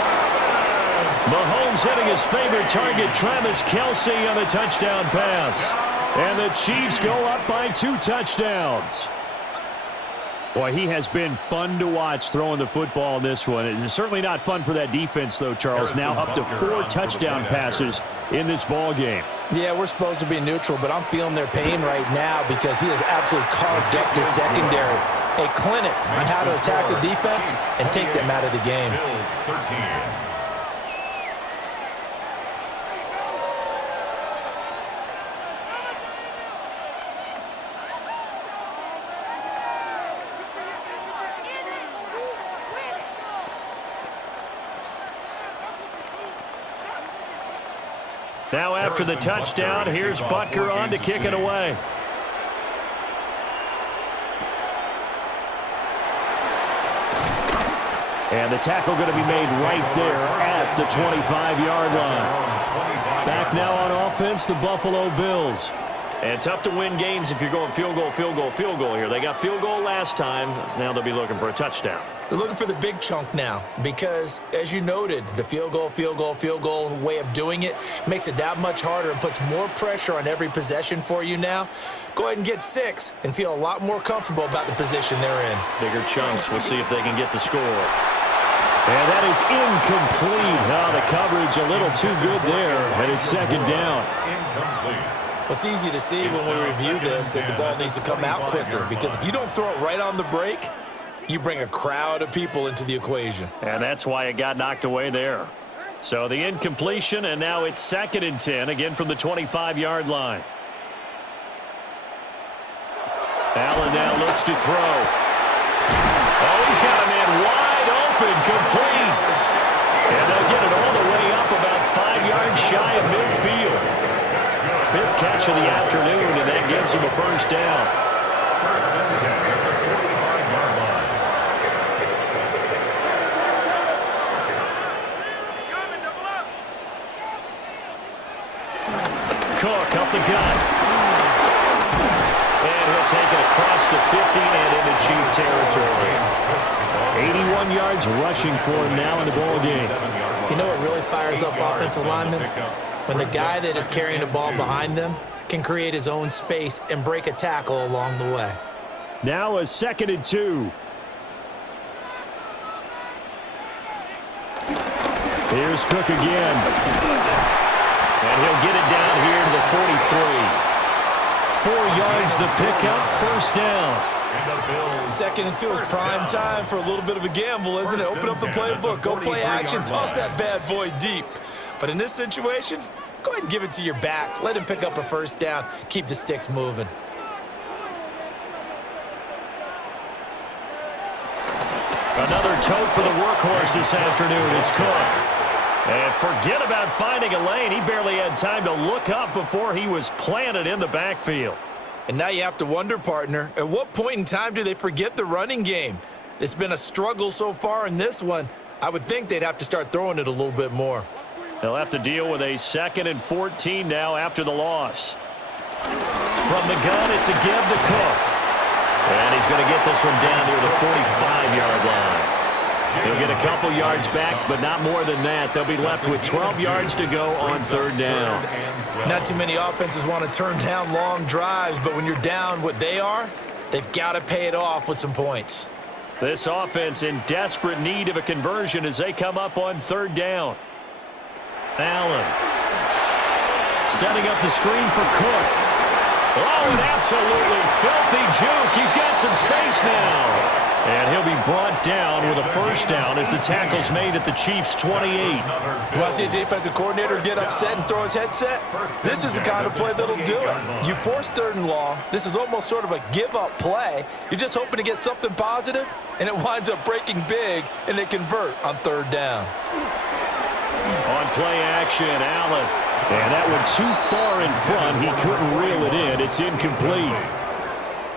Mahomes hitting his favorite target, Travis Kelce, on a touchdown pass. And the Chiefs go up by 2 touchdowns. Boy, he has been fun to watch throwing the football in this one. It's certainly not fun for that defense, though, Charles. Now up to 4 touchdown passes in this ball game. Yeah, we're supposed to be neutral, but I'm feeling their pain right now because he has absolutely carved up the secondary. A clinic on how to attack the defense and take them out of the game. Now after the touchdown, here's Butker on to kick it away. And the tackle going to be made right there at the 25-yard line. Back now on offense, the Buffalo Bills. And tough to win games if you're going field goal, field goal, field goal here. They got field goal last time. Now they'll be looking for a touchdown. They're looking for the big chunk now because, as you noted, the field goal way of doing it makes it that much harder and puts more pressure on every possession for you now. Go ahead and get 6 and feel a lot more comfortable about the position they're in. Bigger chunks. We'll see if they can get the score. And that is incomplete. Oh, the coverage a little too good there, and it's second down. Incomplete. It's easy to see when we review this that the ball needs to come out quicker because if you don't throw it right on the break, you bring a crowd of people into the equation. And that's why it got knocked away there. So the incompletion, and now it's 2nd and 10, again from the 25-yard line. Allen now looks to throw. Oh, he's got a man wide open, complete. And they'll get it all the way up about 5 yards shy of midfield. 5th catch of the afternoon, and that gives him a first down. First and 10 at the 45-yard line. Cook up the gut. And he'll take it across the 50 and into Chief territory. 81 yards rushing for him now in the ball game. You know what really fires up offensive linemen? When the guy that is carrying the ball behind them can create his own space and break a tackle along the way. Now a 2nd and 2. Here's Cook again. And he'll get it down here to the 43. 4 yards the pickup, first down. 2nd and 2 is prime time for a little bit of a gamble, isn't it? Open up the playbook, go play action, toss that bad boy deep. But in this situation, go ahead and give it to your back. Let him pick up a first down. Keep the sticks moving. Another tote for the workhorse this afternoon. It's Cook. And forget about finding a lane. He barely had time to look up before he was planted in the backfield. And now you have to wonder, partner, at what point in time do they forget the running game? It's been a struggle so far in this one. I would think they'd have to start throwing it a little bit more. They'll have to deal with a 2nd and 14 now after the loss. From the gun, it's a give to Cook. And he's going to get this one down near the 45-yard line. He'll get a couple yards back, but not more than that. They'll be left with 12 yards to go on 3rd down. Not too many offenses want to turn down long drives, but when you're down what they are, they've got to pay it off with some points. This offense in desperate need of a conversion as they come up on 3rd down. Allen setting up the screen for Cook. Oh, an absolutely filthy juke. He's got some space now. And he'll be brought down with a first down as the tackle's made at the Chiefs' 28. You want to see a defensive coordinator get upset and throw his headset? This is the kind of play that'll do it. You force 3rd and long. This is almost sort of a give-up play. You're just hoping to get something positive, and it winds up breaking big, and they convert on 3rd down. On play action, Allen. And that one too far in front. He couldn't reel it in. It's incomplete.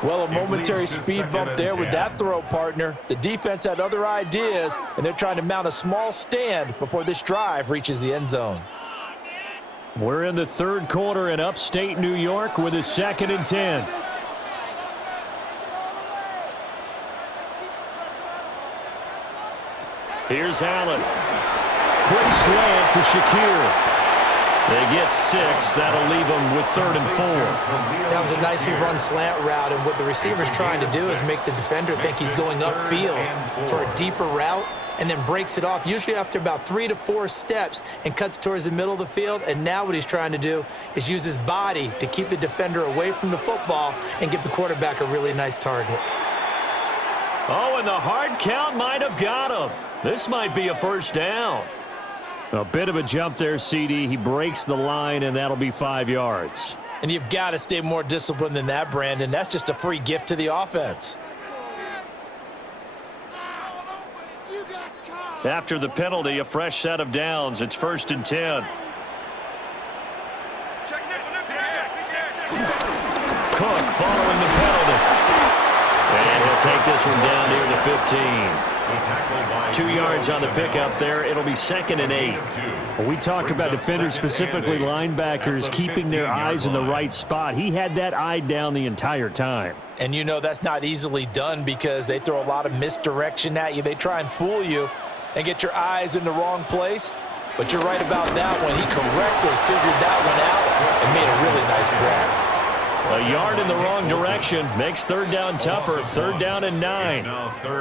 Well, a momentary speed bump there with that throw, partner. The defense had other ideas, and they're trying to mount a small stand before this drive reaches the end zone. We're in the 3rd quarter in upstate New York with a 2nd and 10. Here's Allen. Quick slant to Shakir. They get 6. That'll leave them with 3rd and 4. That was a nicely run slant route, and what the receiver's trying to do is make the defender think he's going upfield for a deeper route and then breaks it off, usually after about 3 to 4 steps, and cuts towards the middle of the field. And now what he's trying to do is use his body to keep the defender away from the football and give the quarterback a really nice target. Oh, and the hard count might have got him. This might be a first down. A bit of a jump there, CD. He breaks the line, and that'll be 5 yards. And you've got to stay more disciplined than that, Brandon. That's just a free gift to the offense. After the penalty, a fresh set of downs. It's 1st and 10. Cook following the penalty. And he'll they'll take this one down near the 15. 2 yards on the pickup there. It'll be 2nd and 8. When we talk about defenders, specifically linebackers, keeping their eyes in the right spot. He had that eye down the entire time. And you know that's not easily done because they throw a lot of misdirection at you. They try and fool you and get your eyes in the wrong place. But you're right about that one. He correctly figured that one out and made a really nice play. A yard in the wrong direction makes 3rd down tougher. 3rd down and 9.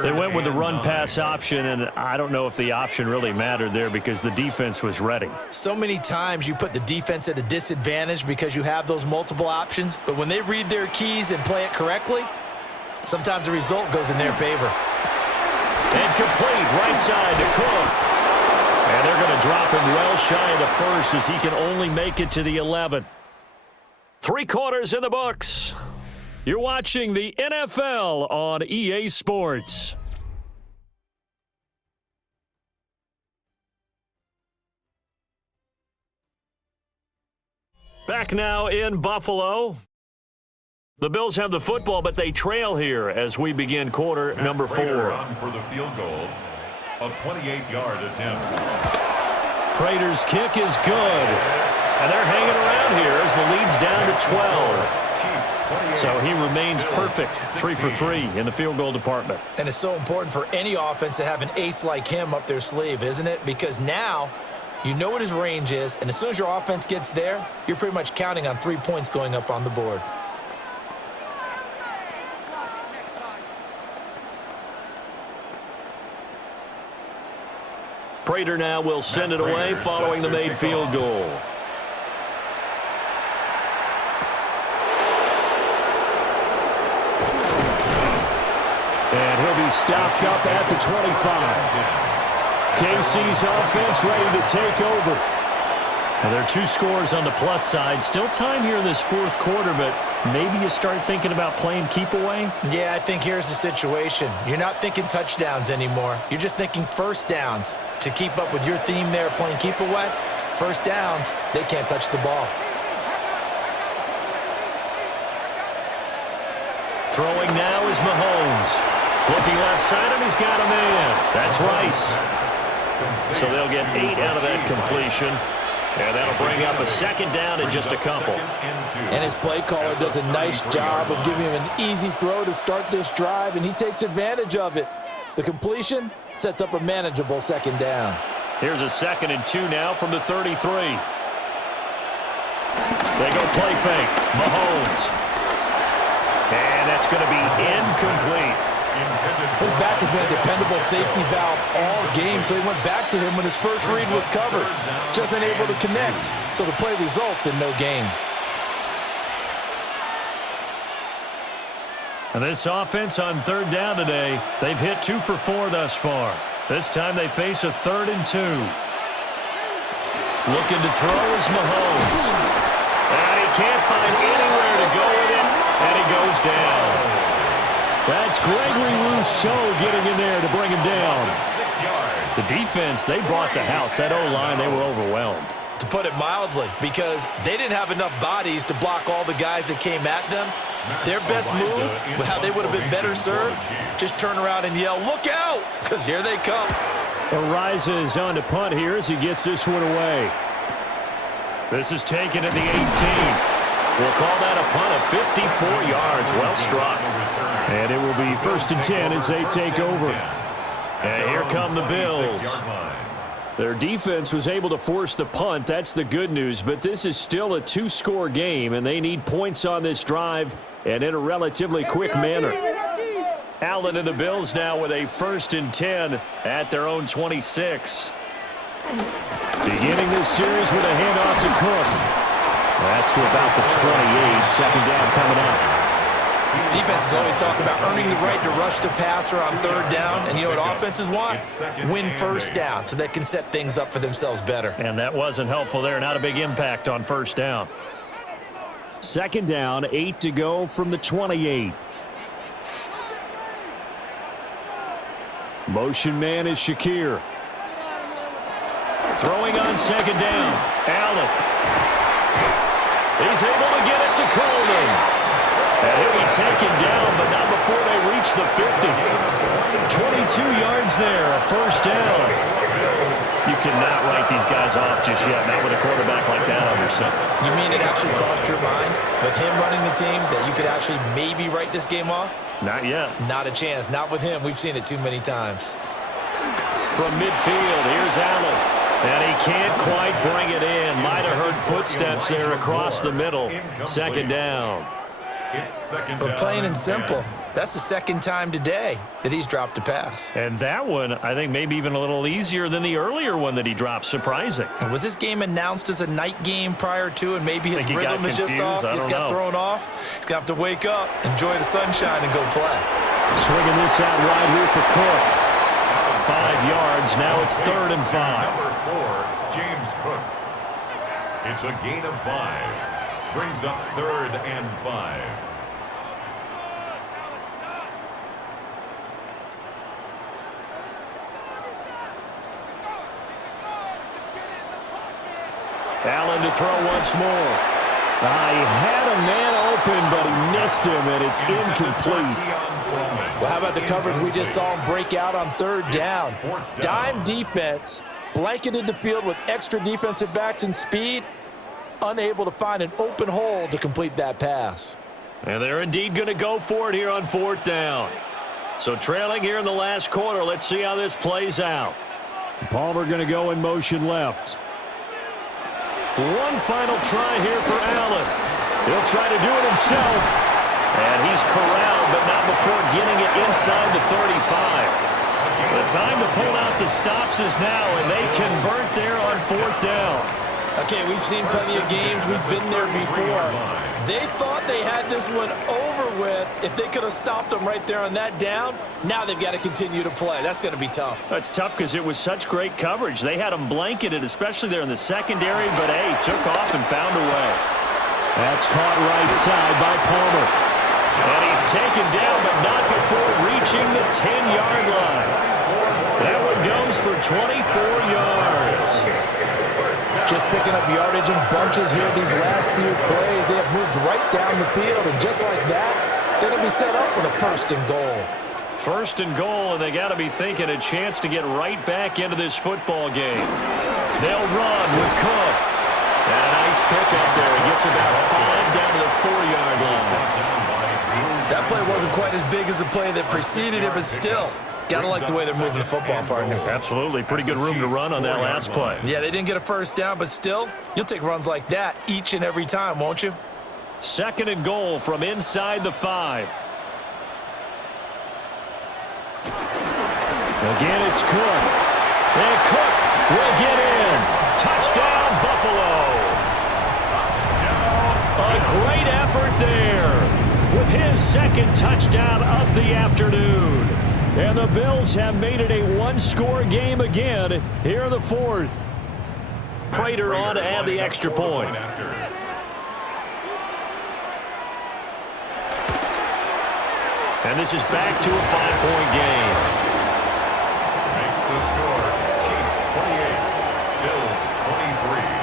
They went with the run-pass option, and I don't know if the option really mattered there because the defense was ready. So many times you put the defense at a disadvantage because you have those multiple options, but when they read their keys and play it correctly, sometimes the result goes in their favor. And complete right side to Cook. And they're going to drop him well shy of the 1st as he can only make it to the 11. 3 quarters in the books. You're watching the NFL on EA Sports. Back now in Buffalo. The Bills have the football, but they trail here as we begin quarter number 4. For the field goal, a 28-yard attempt. Prater's kick is good. And they're hanging around here as the lead's down to 12. So he remains perfect, 3 for 3 in the field goal department. And it's so important for any offense to have an ace like him up their sleeve, isn't it? Because now you know what his range is, and as soon as your offense gets there, you're pretty much counting on 3 points going up on the board. Prater now will send it away following the made field goal. And he'll be stopped up at the 25. KC's offense ready to take over. Now, there are 2 scores on the plus side. Still time here in this 4th quarter, but maybe you start thinking about playing keep away? Yeah, I think here's the situation. You're not thinking touchdowns anymore. You're just thinking first downs. To keep up with your theme there playing keep away, first downs, they can't touch the ball. Throwing now is Mahomes. Looking left side him, he's got a man. That's Rice. So they'll get 8 out of that completion. And that'll bring up a 2nd down and just a couple. And his play caller does a nice job of giving him an easy throw to start this drive, and he takes advantage of it. The completion sets up a manageable 2nd down. Here's a 2nd and 2 now from the 33. They go play fake. Mahomes. And that's going to be incomplete. His back has been a dependable safety valve all game, so he went back to him when his first read was covered. Just unable to connect, so the play results in no gain. And this offense on 3rd down today, they've hit 2 for 4 thus far. This time they face a 3rd and 2. Looking to throw is Mahomes. And he can't find anywhere to go with it, and he goes down. That's Gregory Rousseau getting in there to bring him down. The defense, they brought the house. That O-line, they were overwhelmed. To put it mildly, because they didn't have enough bodies to block all the guys that came at them. Their best move, how they would have been better served, just turn around and yell, "Look out!" because here they come. Ariza is on to punt here as he gets this one away. This is taken at the 18. We'll call that a punt of 54 yards. Well struck. And it will be 1st and 10 as they take over. And here come the Bills. Their defense was able to force the punt. That's the good news. But this is still a 2-score game, and they need points on this drive and in a relatively quick manner. Allen and the Bills now with a 1st and 10 at their own 26. Beginning this series with a handoff to Cook. That's to about the 28. 2nd down coming up. Defenses always talk about earning the right to rush the passer on 3rd down. And you know what offenses want? Win 1st down so they can set things up for themselves better. And that wasn't helpful there. Not a big impact on 1st down. 2nd down, 8 to go from the 28. Motion man is Shakir. Throwing on 2nd down. Allen. He's able to get it to Coleman. And he'll be taken down, but not before they reach the 50. 22 yards there, a first down. You cannot write these guys off just yet, not with a quarterback like that on your center. You mean it actually crossed your mind with him running the team that you could actually maybe write this game off? Not yet. Not a chance. Not with him. We've seen it too many times. From midfield, here's Allen. And he can't quite bring it in. Might have heard footsteps there across the middle. Second down. But plain and simple, that's the second time today that he's dropped a pass. And that one, I think, maybe even a little easier than the earlier one that he dropped. Surprising. Was this game announced as a night game prior to, and maybe his rhythm is just off? He's got thrown off. He's going to have to wake up, enjoy the sunshine, and go play. Swinging this out wide here for Cook. 5 yards. Now it's 3rd and 5. Number 4, James Cook. It's a gain of 5. Brings up 3rd and 5. Allen to throw once more. He had a man open, but he missed him, and it's incomplete. Well, how about the coverage we just saw him break out on 3rd down? Dime defense, blanketed the field with extra defensive backs and speed, unable to find an open hole to complete that pass. And they're indeed going to go for it here on 4th down. So trailing here in the last quarter. Let's see how this plays out. Palmer going to go in motion left. One final try here for Allen. He'll try to do it himself. And he's corralled, but not before getting it inside the 35. The time to pull out the stops is now, and they convert there on 4th down. Okay, we've seen plenty of games. We've been there before. They thought they had this one over with if they could have stopped them right there on that down. Now they've got to continue to play. That's going to be tough. That's tough because it was such great coverage. They had them blanketed, especially there in the secondary, but, hey, took off and found a way. That's caught right side by Palmer. And he's taken down, but not before reaching the 10-yard line. That one goes for 24 yards. Just picking up yardage in bunches here these last few plays. They have moved right down the field, and just like that, they're going to be set up with a 1st and goal. 1st and goal, and they got to be thinking a chance to get right back into this football game. They'll run with Cook. And a nice pickup there. He gets about 5 down to the 4-yard line. That play wasn't quite as big as the play that preceded it, but still, got to like the way they're moving the football, partner. Absolutely. Pretty good room to run on that last play. Yeah, they didn't get a 1st down, but still, you'll take runs like that each and every time, won't you? 2nd and goal from inside the 5. Again, it's Cook. And Cook will get in. Touchdown, Buffalo. A great effort there with his 2nd touchdown of the afternoon. And the Bills have made it a one-score game again here in the 4th. Prater on to add the extra point. And this is back to a 5-point game. Makes the score. Chiefs 28, Bills 23.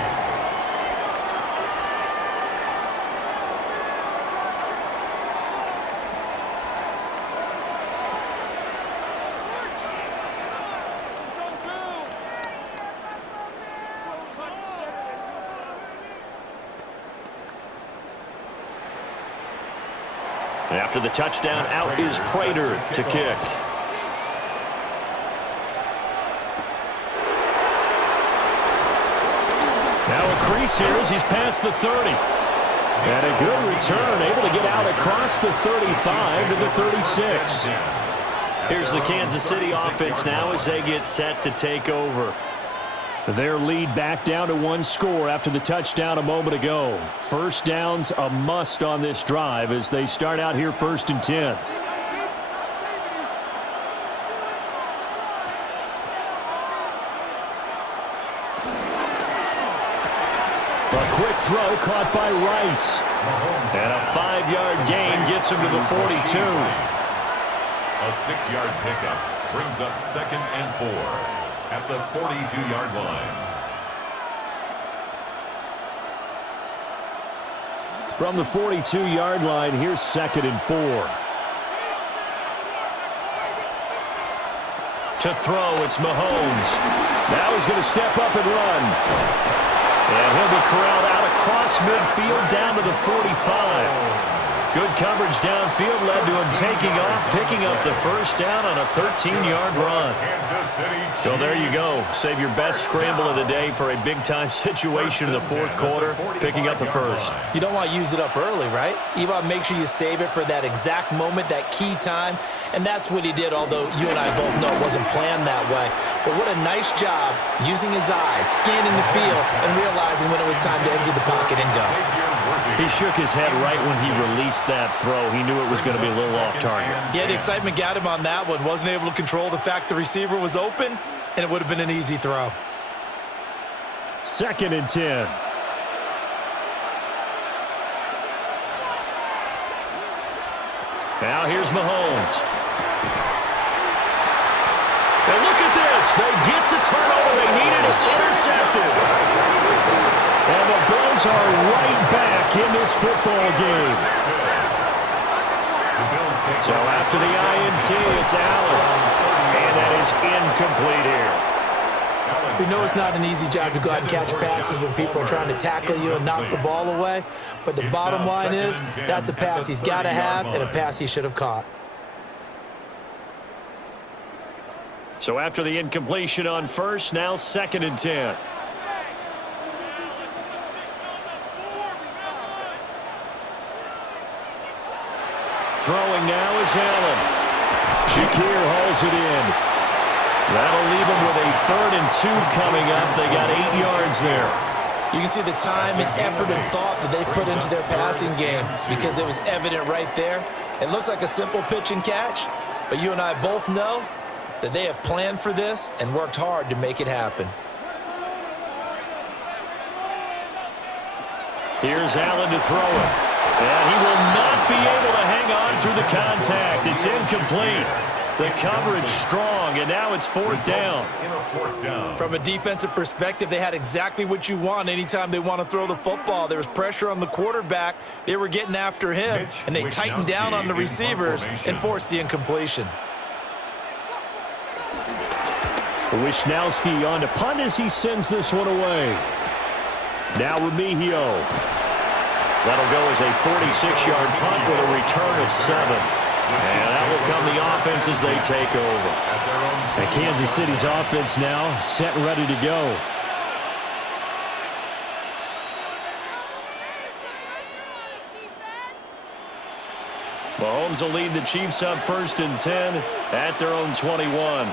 After the touchdown, out is Prater to kick. Now a crease here as he's past the 30. And a good return, able to get out across the 35 to the 36. Here's the Kansas City offense now as they get set to take over. Their lead back down to 1 score after the touchdown a moment ago. 1st down's a must on this drive as they start out here 1st and 10. A quick throw caught by Rice. And a 5-yard gain gets him to the 42. A 6-yard pickup brings up 2nd and 4. At the 42-yard line. From the 42-yard line, here's 2nd and 4. To throw, it's Mahomes. Now he's going to step up and run. And he'll be corralled out across midfield down to the 45. Good coverage downfield led to him taking off, picking up the first down on a 13-yard run. So there you go. Save your best scramble of the day for a big-time situation in the fourth quarter, picking up the first. You don't want to use it up early, right? You want to make sure you save it for that exact moment, that key time, and that's what he did, although you and I both know it wasn't planned that way. But what a nice job using his eyes, scanning the field, and realizing when it was time to exit the pocket and go. He shook his head right when he released that throw. He knew it was going to be a little off target. Yeah, the excitement got him on that one. Wasn't able to control the fact the receiver was open, and it would have been an easy throw. 2nd and 10. Now here's Mahomes. And look at this. They get the turnover they needed. It's intercepted. And the Bills are right back in this football game. So after the INT, it's Allen. And that is incomplete here. We know it's not an easy job to go out and catch passes when people are trying to tackle you and knock the ball away. But the bottom line is, that's a pass he's got to have and a pass he should have caught. So after the incompletion on first, now 2nd and 10. Throwing now is Allen. Shakir hauls it in. That'll leave them with a 3rd and 2 coming up. They got 8 yards there. You can see the time and effort and thought that they put into their passing game because it was evident right there. It looks like a simple pitch and catch, but you and I both know that they have planned for this and worked hard to make it happen. Here's Allen to throw it. And he will not be able to hang on through the contact. It's incomplete. The coverage strong, and now it's 4th down. From a defensive perspective, they had exactly what you want anytime they want to throw the football. There was pressure on the quarterback. They were getting after him, and they tightened down on the receivers and forced the incompletion. Wisnowski on to punt as he sends this one away. Now Remigio. That'll go as a 46-yard punt with a return of 7. And that will come the offense as they take over. And Kansas City's offense now set and ready to go. Mahomes will lead the Chiefs up 1st and 10 at their own 21.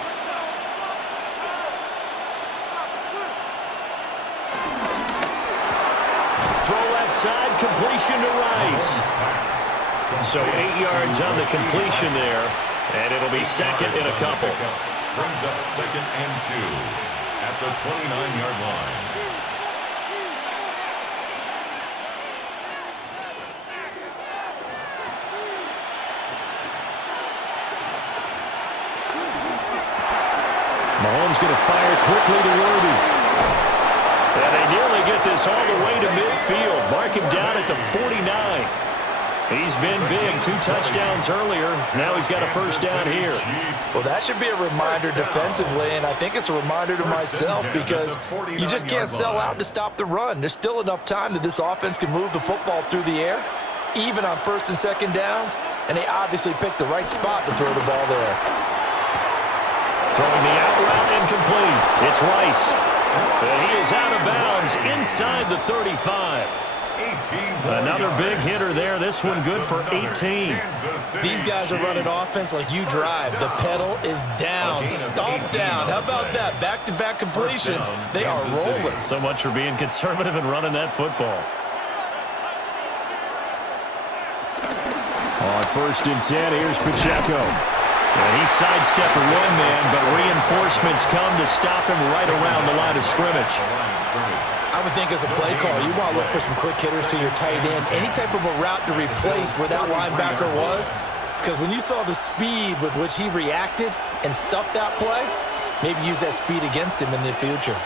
Throw left side, completion to Rice. So 8 yards on the completion there, and it'll be 2nd and a couple. Brings up 2nd and 2 at the 29-yard line. Mahomes going to fire quickly to Worthy. And they nearly get this all the way to midfield. Mark him down at the 49. He's been big. 2 touchdowns earlier. Now he's got a first down here. Well, that should be a reminder defensively, and I think it's a reminder to myself because you just can't sell out to stop the run. There's still enough time that this offense can move the football through the air, even on 1st and 2nd downs, and they obviously picked the right spot to throw the ball there. Throwing the out route incomplete. It's Rice. And he is out of bounds inside the 35. Another big hitter there. This one good for 18. These guys are running offense like you drive. The pedal is down, stomp down. How about that? Back-to-back completions. They are rolling. So much for being conservative and running that football. On 1st and 10, here's Pacheco. And he sidestepped a one-man, but reinforcements come to stop him right around the line of scrimmage. I would think as a play call, you want to look for some quick hitters to your tight end. Any type of a route to replace where that linebacker was. Because when you saw the speed with which he reacted and stuffed that play, maybe use that speed against him in the future.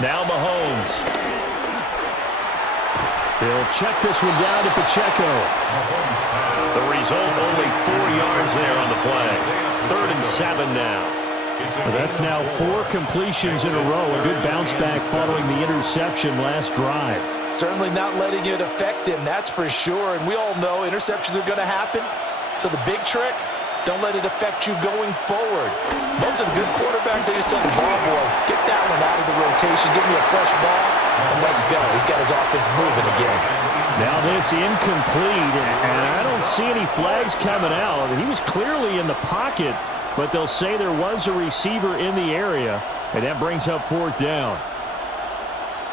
Now Mahomes. He'll check this one down to Pacheco. The result, only 4 yards there on the play. 3rd and 7 now. That's now 4 completions in a row. A good bounce back following the interception last drive. Certainly not letting it affect him, that's for sure. And we all know interceptions are going to happen. So the big trick, don't let it affect you going forward. Most of the good quarterbacks, they just tell the ball boy, get that one out of the rotation, give me a fresh ball, and let's go. He's got his offense moving again. Now this incomplete, and I don't see any flags coming out. He was clearly in the pocket, but they'll say there was a receiver in the area, and that brings up 4th down.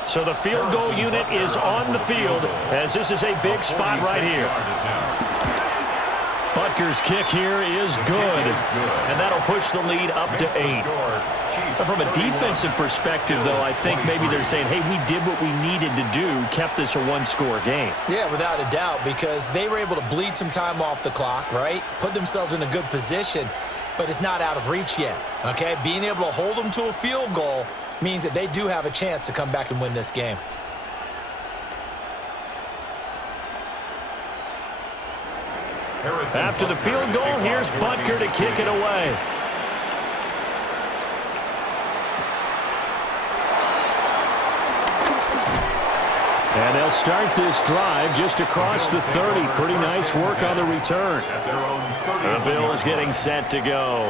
So the field goal unit is on the field as this is a big spot right here. Butker's kick here is good, and that'll push the lead up to 8. But from a defensive perspective, though, I think maybe they're saying, hey, we did what we needed to do, kept this a 1-score game. Yeah, without a doubt, because they were able to bleed some time off the clock, right? Put themselves in a good position, but it's not out of reach yet, okay? Being able to hold them to a field goal means that they do have a chance to come back and win this game. After the field goal, here's Butker to kick it away. And they'll start this drive just across the 30. Pretty nice work on the return. The Bills getting set to go.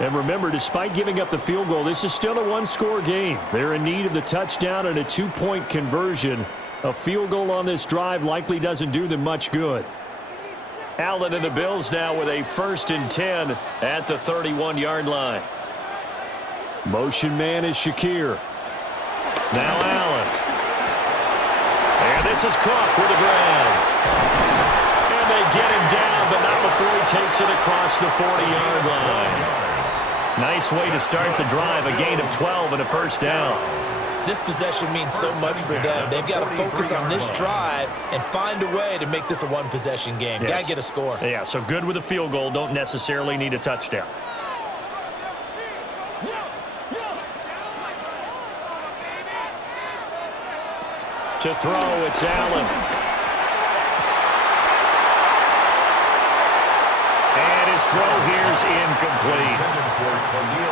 And remember, despite giving up the field goal, this is still a 1-score game. They're in need of the touchdown and a 2-point conversion. A field goal on this drive likely doesn't do them much good. Allen and the Bills now with a 1st and 10 at the 31-yard line. Motion man is Shakir. Now Allen. And this is Cook with the grab. And they get him down, but not before he takes it across the 40-yard line. Nice way to start the drive, a gain of 12 and a 1st down. This possession means so much for them. They've got to focus on this drive and find a way to make this a 1-possession game. Yes. Got to get a score. Yeah, so good with a field goal. Don't necessarily need a touchdown. To throw, it's Allen. And his throw here's incomplete.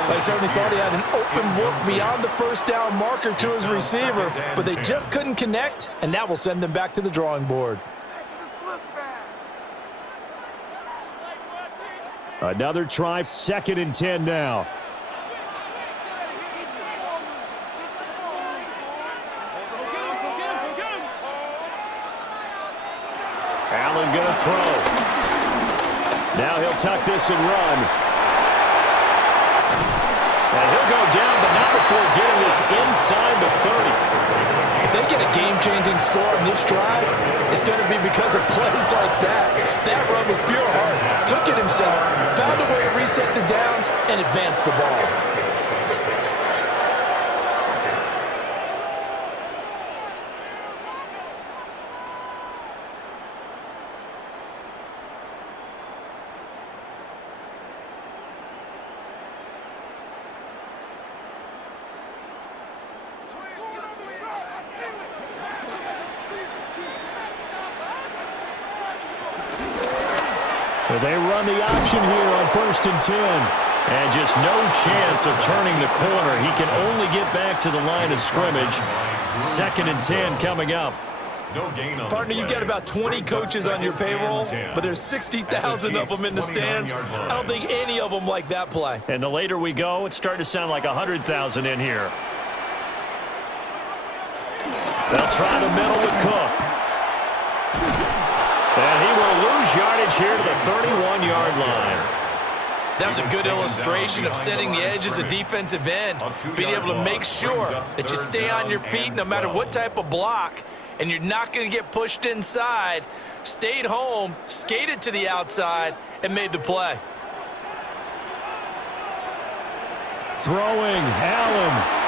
I certainly thought he had an open look beyond the 1st down marker to his receiver, but they just couldn't connect, and that will send them back to the drawing board. Another try, 2nd and 10 now. Allen going to throw. Now he'll tuck this and run. And he'll go down, but not before getting this inside the 30. If they get a game-changing score on this drive, it's going to be because of plays like that. That run was pure heart. Took it himself, found a way to reset the downs, and advance the ball. They run the option here on 1st and 10. And just no chance of turning the corner. He can only get back to the line of scrimmage. 2nd and 10 coming up. Partner, you've got about 20 coaches on your payroll, but there's 60,000 of them in the stands. I don't think any of them like that play. And the later we go, it's starting to sound like 100,000 in here. They'll try the middle with Cook. And he will lose yardage here to the 31-yard line. That was a good illustration of setting the edge as a defensive end, being able to make sure that you stay on your feet no matter what type of block, and you're not going to get pushed inside. Stayed home, skated to the outside, and made the play. Throwing, Allen.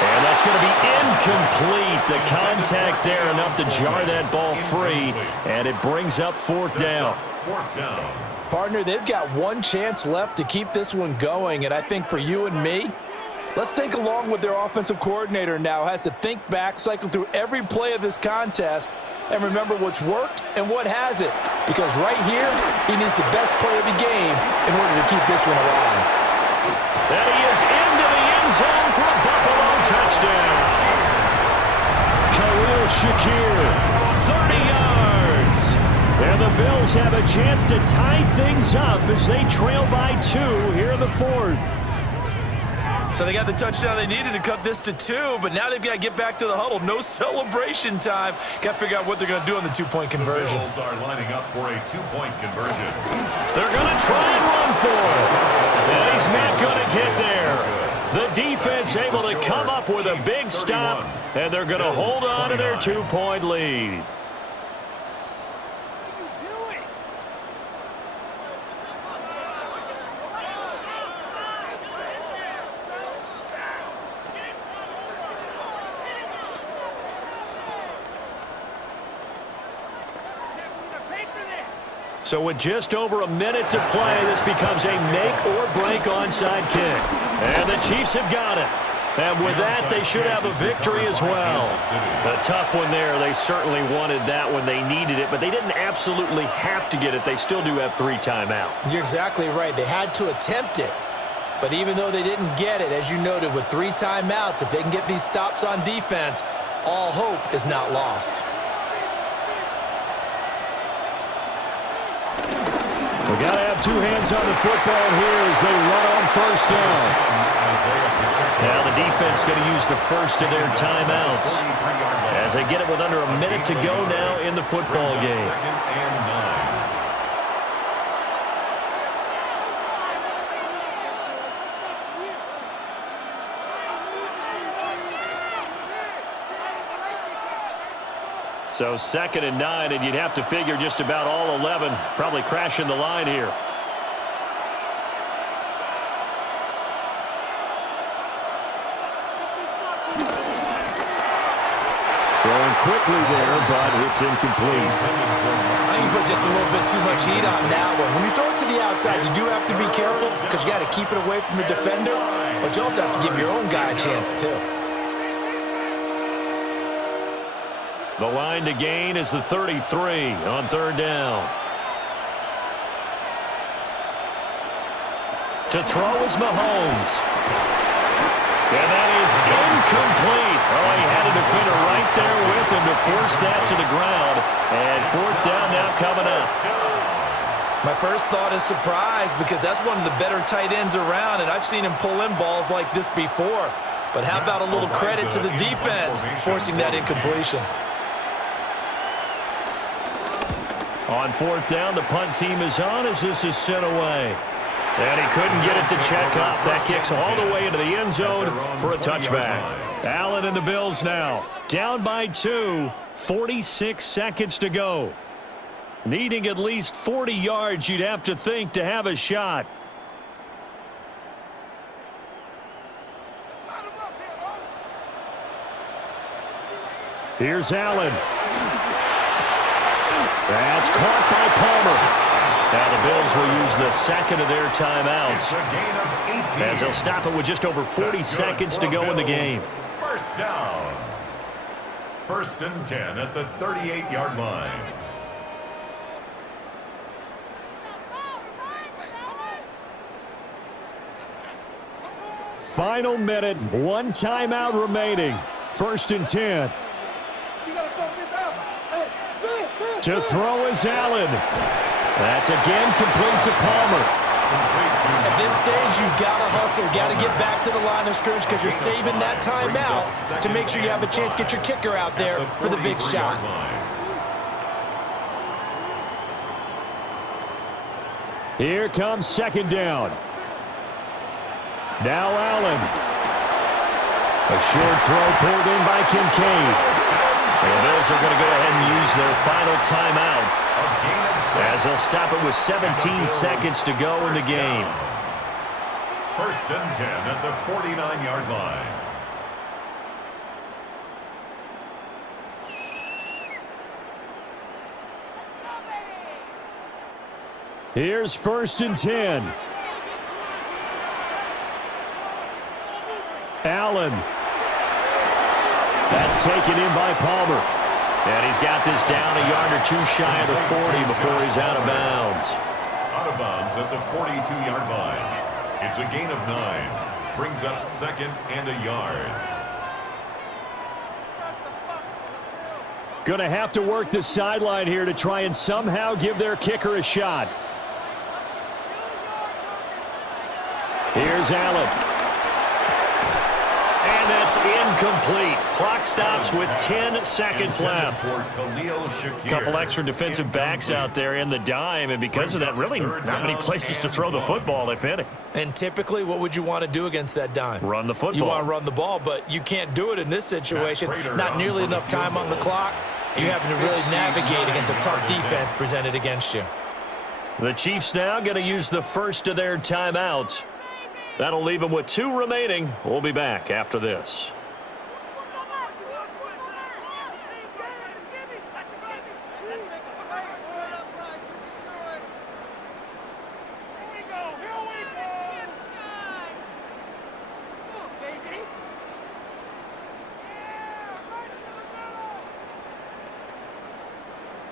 And that's going to be incomplete. The contact there enough to jar that ball free, and it brings up 4th down. Partner, they've got one chance left to keep this one going, and I think for you and me, Let's think along with their offensive coordinator now has to think back, cycle through every play of this contest, and remember what's worked and what hasn't. Because right here, he needs the best play of the game in order to keep this one alive. And he is into the end zone for a Buffalo touchdown. Khalil Shakir, 30 yards. And the Bills have a chance to tie things up as they trail by 2 here in the 4th. So they got the touchdown they needed to cut this to 2, but now they've got to get back to the huddle. No celebration time. Got to figure out what they're going to do on the 2-point conversion. The Bills are lining up for a 2-point conversion. They're going to try and run for it. And he's not going to get there. The defense able to come up with a big stop, and they're going to hold on to their 2-point lead. So with just over a minute to play, this becomes a make-or-break onside kick. And the Chiefs have got it. And with that, they should have a victory as well. A tough one there. They certainly wanted that when they needed it, but they didn't absolutely have to get it. They still do have 3 timeouts. You're exactly right. They had to attempt it. But even though they didn't get it, as you noted, with 3 timeouts, if they can get these stops on defense, all hope is not lost. We got to have 2 hands on the football here as they run on first down. Now the defense going to use the first of their timeouts as they get it with under a minute to go now in the football game. So 2nd and 9, and you'd have to figure just about all 11 probably crashing the line here. Throwing quickly there, but it's incomplete. I think you put just a little bit too much heat on that one. When you throw it to the outside, you do have to be careful because you got to keep it away from the defender, but you also have to give your own guy a chance too. The line to gain is the 33 on 3rd down. To throw is Mahomes. And that is incomplete. Oh, he had a defender right there with him to force that to the ground. And 4th down now coming up. My first thought is surprise because that's one of the better tight ends around, and I've seen him pull in balls like this before. But how about a little credit to the defense forcing that incompletion? On 4th down, the punt team is on as this is sent away. And he couldn't get it to check up. That kicks all the way into the end zone for a touchback. Allen and the Bills now down by 2, 46 seconds to go. Needing at least 40 yards, you'd have to think, to have a shot. Here's Allen. That's caught by Palmer. Now the Bills will use the 2nd of their timeouts as they'll stop it with just over 40 seconds to go in the game. First down. 1st and 10 at the 38-yard line. Final minute, 1 timeout remaining. 1st and 10. To throw is Allen. That's again complete to Palmer. At this stage, you've got to hustle. Got to get back to the line of scrimmage because you're saving that timeout to make sure you have a chance to get your kicker out there for the big shot. Here comes 2nd down. Now Allen. A short throw pulled in by Kincaid. The Bills are going to go ahead and use their final timeout as they'll stop it with 17 seconds to go in the game. 1st and 10 at the 49-yard line. Here's 1st and 10. Allen. That's taken in by Palmer. And he's got this down a yard or two shy of the 40 before he's out of bounds. Out of bounds at the 42-yard line. It's a gain of 9. Brings up 2nd and a yard. Going to have to work the sideline here to try and somehow give their kicker a shot. Here's Allen. And that's incomplete. Clock stops with 10 seconds left. A couple extra defensive backs out there in the dime, and because of that, really not many places to throw the football, if any. And typically, what would you want to do against that dime? Run the football. You want to run the ball, but you can't do it in this situation. Not nearly enough time on the clock. You're having to really navigate against a tough defense presented against you. The Chiefs now going to use the first of their timeouts. That'll leave them with 2 remaining. We'll be back after this.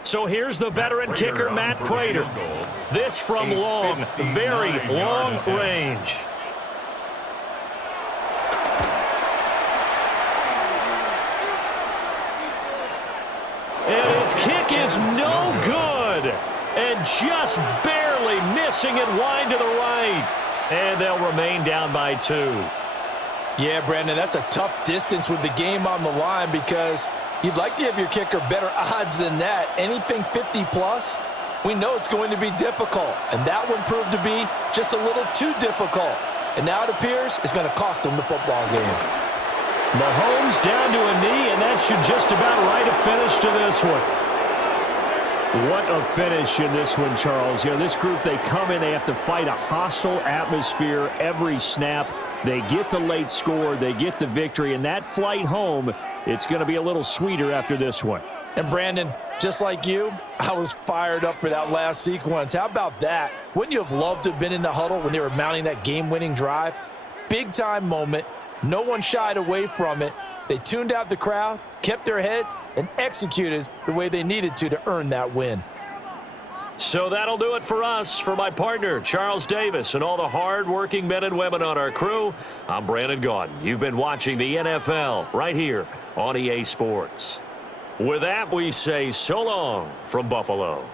So here's the veteran kicker, Matt Prater. This from long, very long range. And his kick is no good. And just barely missing it wide to the right. And they'll remain down by 2. Yeah, Brandon, that's a tough distance with the game on the line because you'd like to have your kicker better odds than that. Anything 50-plus, we know it's going to be difficult. And that one proved to be just a little too difficult. And now it appears it's going to cost them the football game. Mahomes down to a knee, and that should just about write a finish to this one. What a finish in this one, Charles. You know, this group, they come in, they have to fight a hostile atmosphere every snap. They get the late score, they get the victory, and that flight home, it's going to be a little sweeter after this one. And Brandon, just like you, I was fired up for that last sequence. How about that? Wouldn't you have loved to have been in the huddle when they were mounting that game-winning drive? Big-time moment. No one shied away from it. They tuned out the crowd, kept their heads, and executed the way they needed to earn that win. So that'll do it for us. For my partner, Charles Davis, and all the hard-working men and women on our crew, I'm Brandon Gaudin. You've been watching the NFL right here on EA Sports. With that, we say so long from Buffalo.